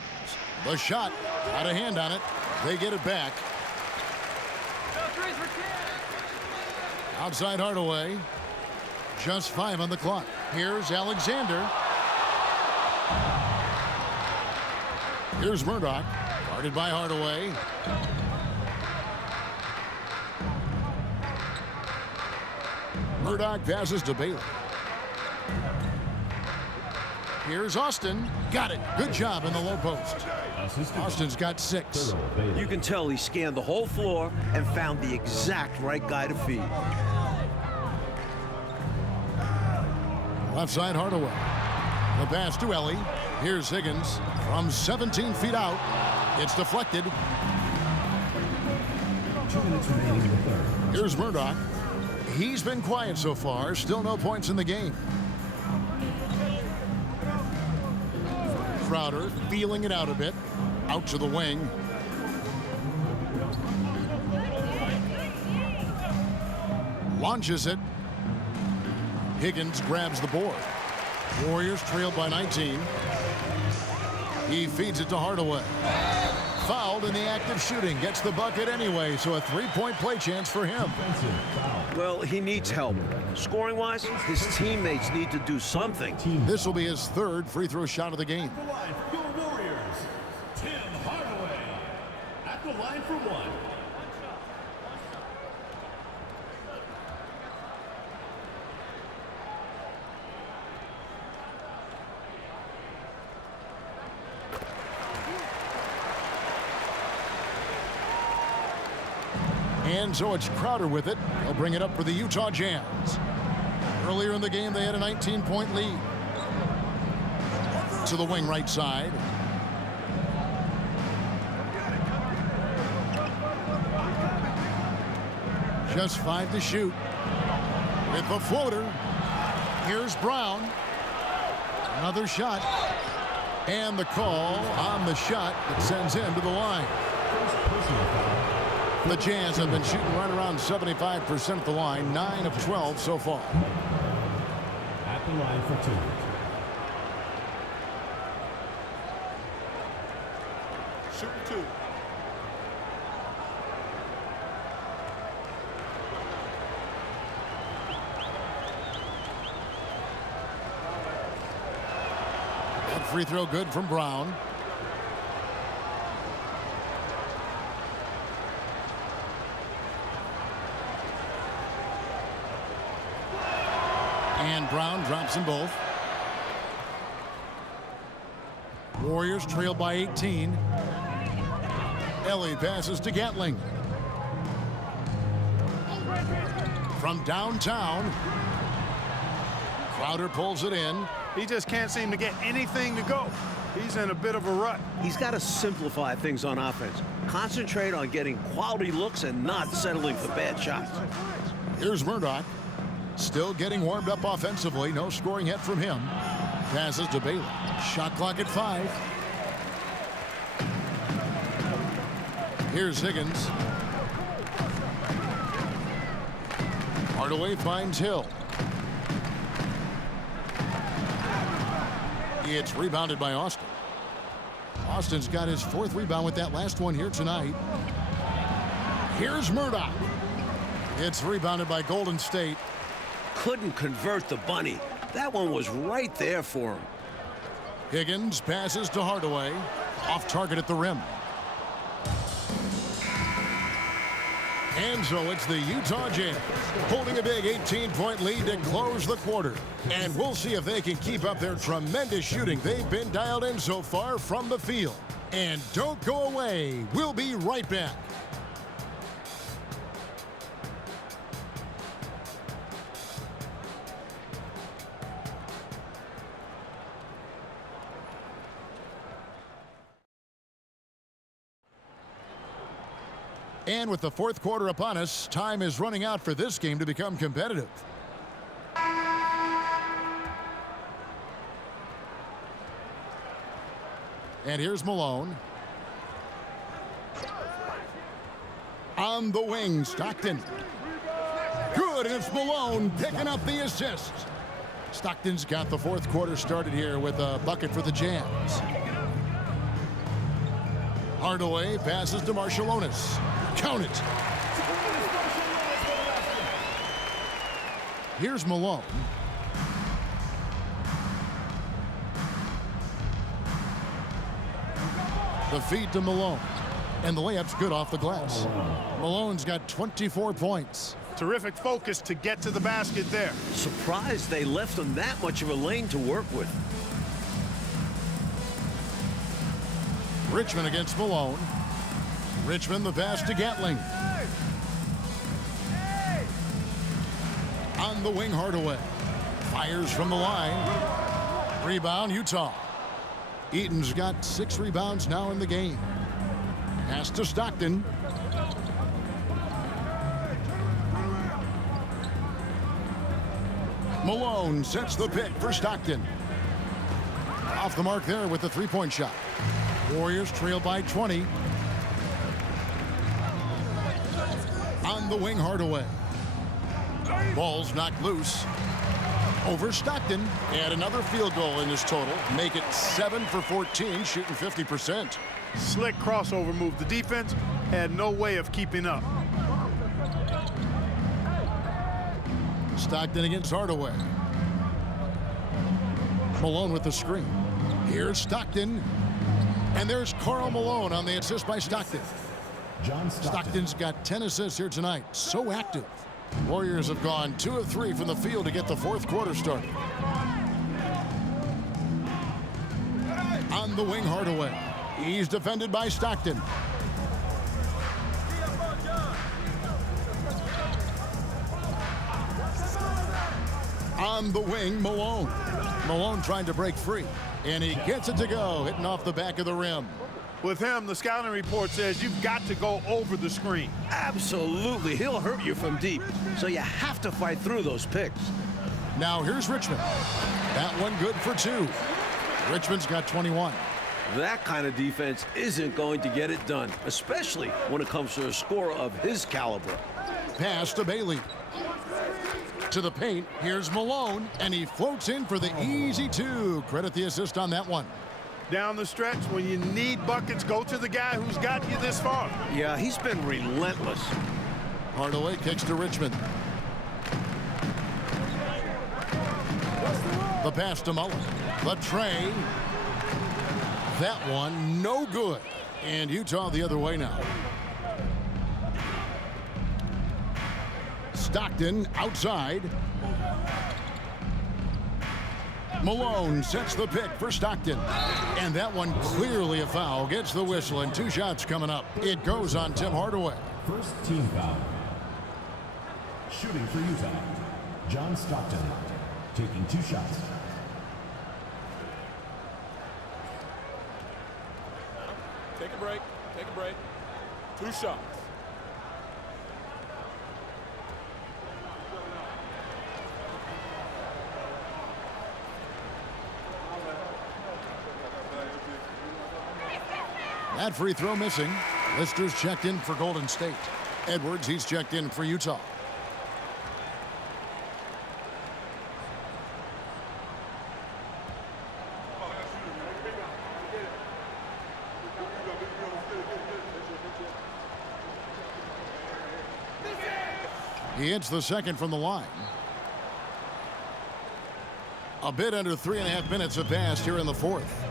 The shot. Got a hand on it. They get it back. Outside Hardaway. Just 5 on the clock. Here's Alexander. Here's Murdoch. Guarded by Hardaway. Murdoch passes to Bailey. Here's Austin. Got it. Good job in the low post. Austin's got 6. You can tell he scanned the whole floor and found the exact right guy to feed. Left side Hardaway. The pass to Ellie. Here's Higgins from 17 feet out. It's deflected. 2 minutes remaining in the third. Here's Murdoch. He's been quiet so far. Still no points in the game. Crowder feeling it out a bit. Out to the wing. Launches it. Higgins grabs the board. Warriors trail by 19. He feeds it to Hardaway. Fouled in the act of shooting. Gets the bucket anyway, so a 3-point play chance for him. Offensive foul. Well, he needs help. Scoring-wise, his teammates need to do something. This will be his third free throw shot of the game. At the line for your Warriors, Tim Hardaway. At the line for one. And so it's Crowder with it. He'll bring it up for the Utah Jazz. Earlier in the game, they had a 19-point lead. To the wing right side. Just 5 to shoot. With the floater. Here's Brown. Another shot. And the call on the shot that sends him to the line. The Jazz have been shooting right around 75% at the line, 9 of 12 so far. At the line for two. Shooting 2. That free throw good from Brown. And Brown drops them both. Warriors trail by 18. Ellie passes to Gatling. From downtown. Crowder pulls it in. He just can't seem to get anything to go. He's in a bit of a rut. He's got to simplify things on offense. Concentrate on getting quality looks and not settling for bad shots. Here's Murdoch. Still getting warmed up offensively. No scoring yet from him. Passes to Bailey. Shot clock at 5. Here's Higgins. Hardaway finds Hill. It's rebounded by Austin. Austin's got his 4th rebound with that last one here tonight. Here's Murdoch. It's rebounded by Golden State. Couldn't convert the bunny. That one was right there for him. Higgins passes to Hardaway. Off target at the rim. And so it's the Utah Jazz holding a big 18-point lead to close the quarter. And we'll see if they can keep up their tremendous shooting they've been dialed in so far from the field. And don't go away. We'll be right back. And with the 4th quarter upon us, time is running out for this game to become competitive. And here's Malone. On the wing, Stockton. Good, and it's Malone picking up the assist. Stockton's got the 4th quarter started here with a bucket for the Jazz. Hardaway passes to Marciulionis. Count it. Here's Malone. The feed to Malone. And the layup's good off the glass. Malone's got 24 points. Terrific focus to get to the basket there. Surprised they left him that much of a lane to work with. Richmond against Malone. Richmond the pass to Gatling. On the wing, Hardaway. Fires from the line. Rebound, Utah. Eaton's got 6 rebounds now in the game. Pass to Stockton. Malone sets the pick for Stockton. Off the mark there with the 3-point shot. Warriors trail by 20. On the wing, Hardaway. Ball's knocked loose. Over Stockton. And another field goal in this total. Make it 7 for 14, shooting 50%. Slick crossover move. The defense had no way of keeping up. Stockton against Hardaway. Malone with the screen. Here's Stockton. And there's Karl Malone on the assist by Stockton. John Stockton. Stockton's got 10 assists here tonight. So active. Warriors have gone 2 of 3 from the field to get the fourth quarter started. On the wing, Hardaway. He's defended by Stockton. On the wing, Malone. Malone trying to break free. And he gets it to go, hitting off the back of the rim. With him, the scouting report says you've got to go over the screen. Absolutely. He'll hurt you from deep. So you have to fight through those picks. Now here's Richmond. That one good for 2. Richmond's got 21. That kind of defense isn't going to get it done, especially when it comes to a scorer of his caliber. Pass to Bailey. To the paint, here's Malone, and he floats in for the easy 2. Credit the assist on that one. Down the stretch, when you need buckets, go to the guy who's got you this far. Yeah, he's been relentless. Hardaway kicks to Richmond. The pass to Mullen. The tray. That one, no good. And Utah the other way now. Stockton outside. Malone sets the pick for Stockton. And that one clearly a foul. Gets the whistle and 2 shots coming up. It goes on Tim Hardaway. First team foul. Shooting for Utah, John Stockton, taking 2 shots. Take a break. Take a break. 2 shots. That free throw missing. Lister's checked in for Golden State. Edwards, he's checked in for Utah. He hits the second from the line. A bit under 3.5 minutes have passed here in the fourth.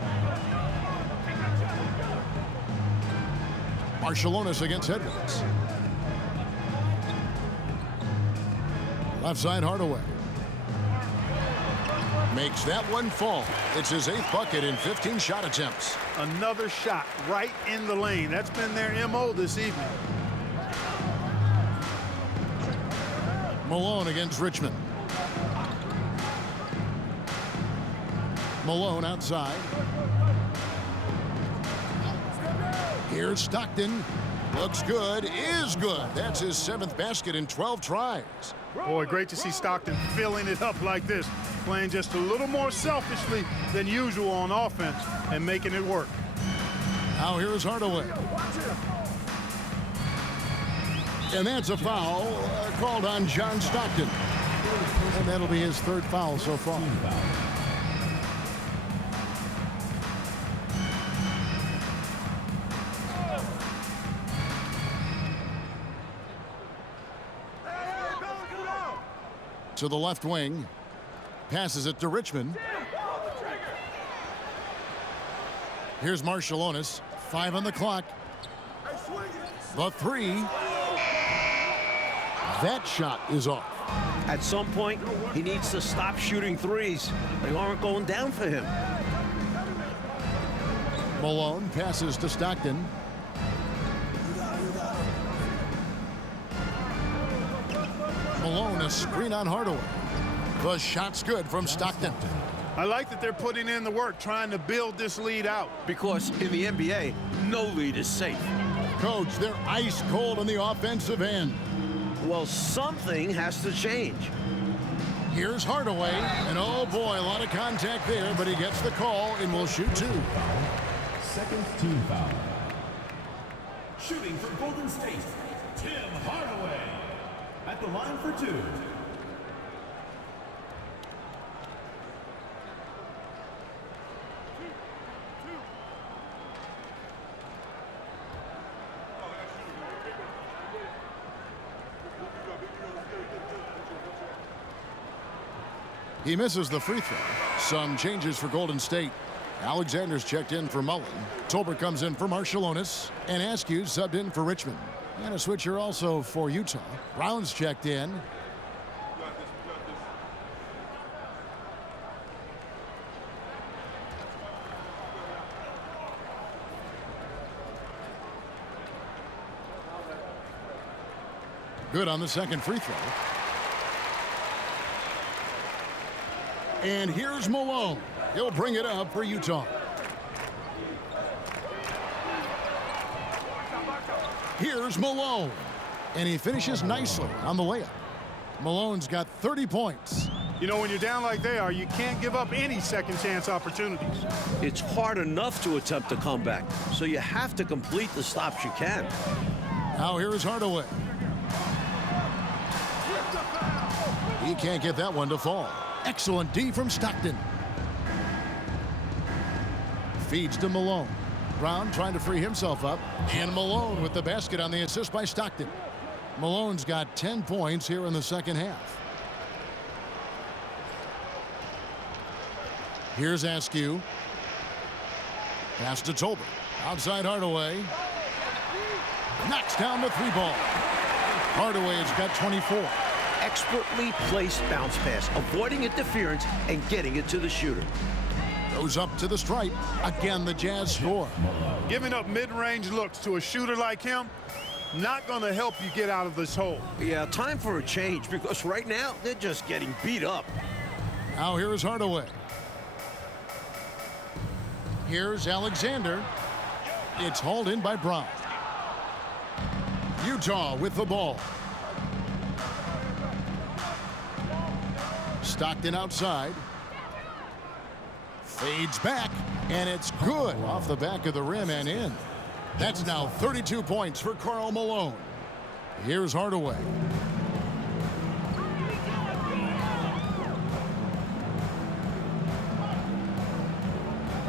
Marciulionis against Edwards. Left side, Hardaway. Makes that one fall. It's his 8th bucket in 15 shot attempts. Another shot right in the lane. That's been their MO this evening. Malone against Richmond. Malone outside. Here's Stockton. Looks good, is good. That's his 7th basket in 12 tries. Boy, great to see Stockton filling it up like this, playing just a little more selfishly than usual on offense and making it work. Now here's Hardaway. And that's a foul called on John Stockton. And that'll be his 3rd foul so far. To the left wing. Passes it to Richmond. Here's Marciulionis. 5 on the clock. The 3. That shot is off. At some point, he needs to stop shooting threes. They aren't going down for him. Malone passes to Stockton. Malone, a screen on Hardaway. The shot's good from Stockton. I like that they're putting in the work, trying to build this lead out. Because in the NBA, no lead is safe. Coach, they're ice cold on the offensive end. Well, something has to change. Here's Hardaway, and oh boy, a lot of contact there, but he gets the call and will shoot 2. Second team foul. Shooting for Golden State, Tim Hardaway. At the line for 2. He misses the free throw. Some changes for Golden State. Alexander's checked in for Mullen. Tolbert comes in for Marciulionis. And Askew subbed in for Richmond. And a switcher also for Utah. Brown's checked in. Good on the second free throw. And here's Malone. He'll bring it up for Utah. Here's Malone. And he finishes nicely on the layup. Malone's got 30 points. You know, when you're down like they are, you can't give up any second chance opportunities. It's hard enough to attempt a comeback, so you have to complete the stops you can. Now here is Hardaway. He can't get that one to fall. Excellent D from Stockton. Feeds to Malone. Brown trying to free himself up. And Malone with the basket on the assist by Stockton. Malone's got 10 points here in the second half. Here's Askew. Pass to Tolbert. Outside Hardaway. Knocks down the three ball. Hardaway has got 24. Expertly placed bounce pass, avoiding interference and getting it to the shooter. Goes up to the stripe. Again, the Jazz score. Giving up mid-range looks to a shooter like him, not going to help you get out of this hole. Yeah, time for a change because right now they're just getting beat up. Now here is Hardaway. Here's Alexander. It's hauled in by Brown. Utah with the ball. Stockton outside. Fades back, and it's good off the back of the rim and in. That's now 32 points for Karl Malone. Here's Hardaway.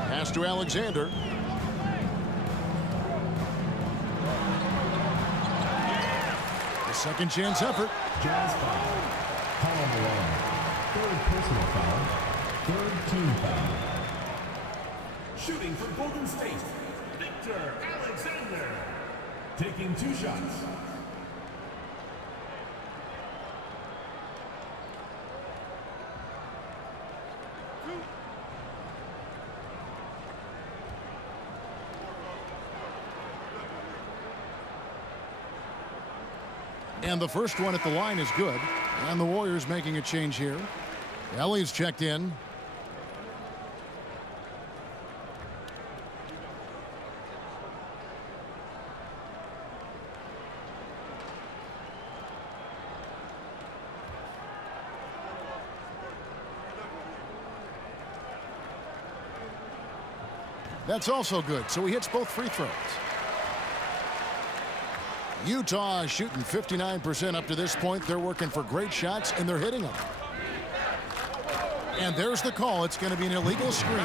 Pass to Alexander. The second chance effort. Jazz foul. Karl Malone. Third personal foul. Third team foul. Shooting for Golden State, Victor Alexander. Taking 2 shots. And the first one at the line is good. And the Warriors making a change here. Ellie's checked in. That's also good, so he hits both free throws. Utah is shooting 59% up to this point. They're working for great shots, and they're hitting them. And there's the call. It's going to be an illegal screen.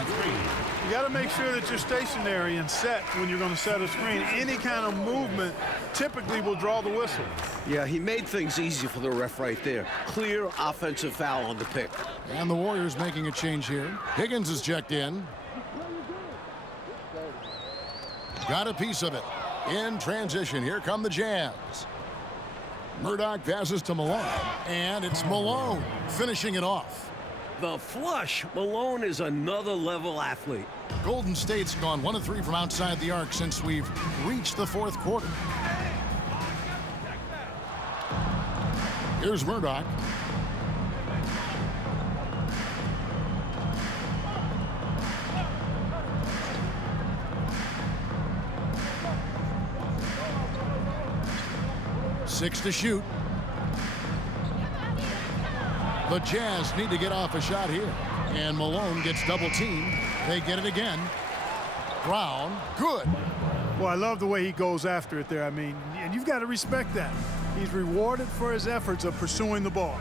You got to make sure that you're stationary and set when you're going to set a screen. Any kind of movement typically will draw the whistle. Yeah, he made things easy for the ref right there. Clear offensive foul on the pick. And the Warriors making a change here. Higgins is checked in. Got a piece of it. In transition, here come the Jazz. Murdoch passes to Malone. And it's Malone finishing it off. The flush. Malone is another level athlete. Golden State's gone 1 of 3 from outside the arc since we've reached the fourth quarter. Here's Murdoch. Six to shoot. The Jazz need to get off a shot here. And Malone gets double teamed. They get it again. Brown, good. Well, I love the way he goes after it there. I mean, and you've got to respect that. He's rewarded for his efforts of pursuing the ball.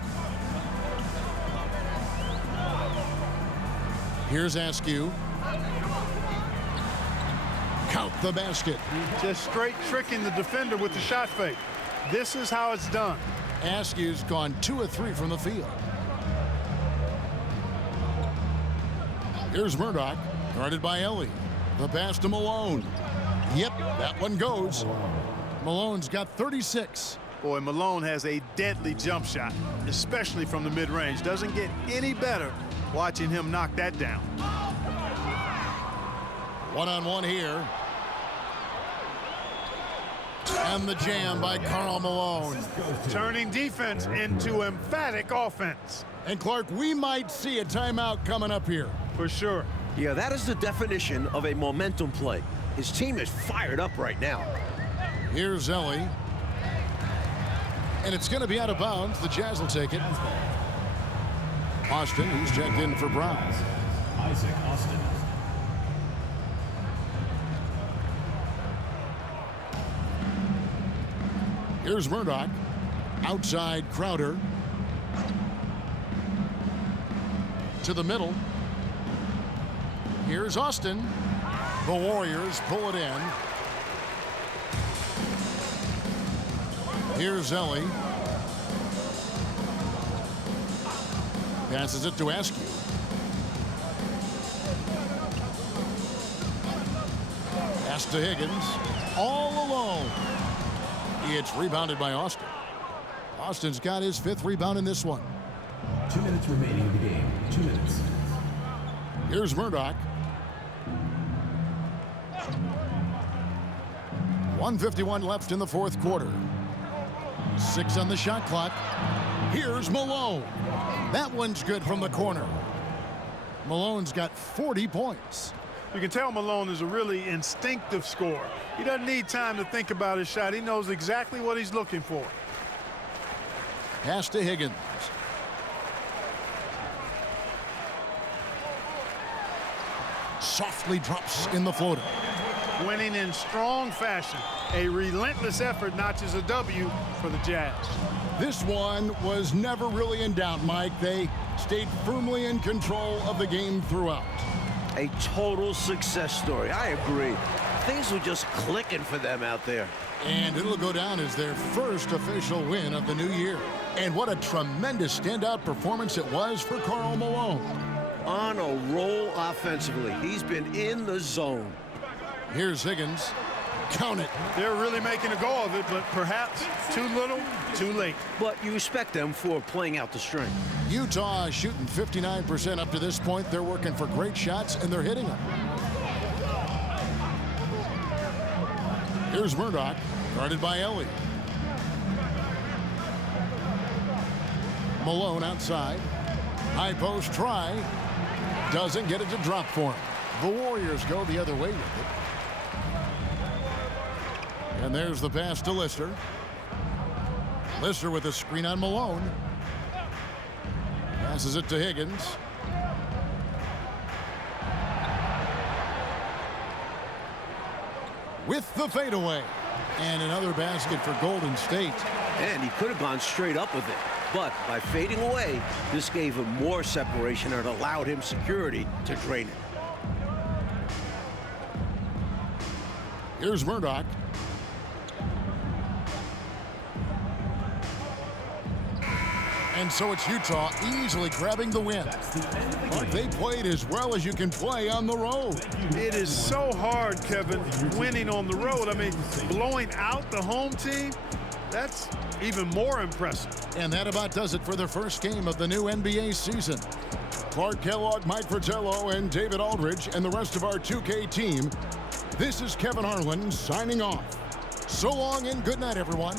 Here's Askew. Count the basket. Just straight tricking the defender with the shot fake. This is how it's done. Askew's gone 2 of 3 from the field. Here's Murdoch, guarded by Ellie. The pass to Malone. Yep, that one goes. Malone's got 36. Boy, Malone has a deadly jump shot, especially from the mid-range. Doesn't get any better watching him knock that down. One-on-one here. And the jam by Karl Malone. Turning defense into emphatic offense. And Clark, we might see a timeout coming up here. For sure. Yeah, that is the definition of a momentum play. His team is fired up right now. Here's Ellie. And it's going to be out of bounds. The Jazz will take it. Austin, who's checked in for Brown. Isaac Austin. Here's Murdoch. Outside Crowder. To the middle. Here's Austin. The Warriors pull it in. Here's Ellie. Passes it to Askew. Pass to Higgins. All alone. It's rebounded by Austin. Austin's got his 5th rebound in this one. 2 minutes remaining in the game. 2 minutes. Here's Murdoch. 1:51 left in the 4th quarter. 6 on the shot clock. Here's Malone. That one's good from the corner. Malone's got 40 points. You can tell Malone is a really instinctive scorer. He doesn't need time to think about his shot. He knows exactly what he's looking for. Pass to Higgins. Softly drops in the floater. Winning in strong fashion. A relentless effort notches a W for the Jazz. This one was never really in doubt, Mike. They stayed firmly in control of the game throughout. A total success story. I agree. Things were just clicking for them out there. And it'll go down as their first official win of the new year. And what a tremendous standout performance it was for Karl Malone. On a roll offensively. He's been in the zone. Here's Higgins. Count it. They're really making a go of it, but perhaps too little, too late. But you respect them for playing out the string. Utah is shooting 59% up to this point. They're working for great shots, and they're hitting them. Here's Murdoch, guarded by Ellie. Malone outside. High post try. Doesn't get it to drop for him. The Warriors go the other way with it. And there's the pass to Lister. Lister with a screen on Malone. Passes it to Higgins. With the fadeaway. And another basket for Golden State. And he could have gone straight up with it. But by fading away, this gave him more separation and allowed him security to drain it. Here's Murdoch. And so it's Utah easily grabbing the win. But they played as well as you can play on the road. It is so hard, Kevin, winning on the road. I mean, blowing out the home team, that's even more impressive. And that about does it for the first game of the new NBA season. Clark Kellogg, Mike Fratello, and David Aldridge, and the rest of our 2K team, this is Kevin Harlan signing off. So long and good night, everyone.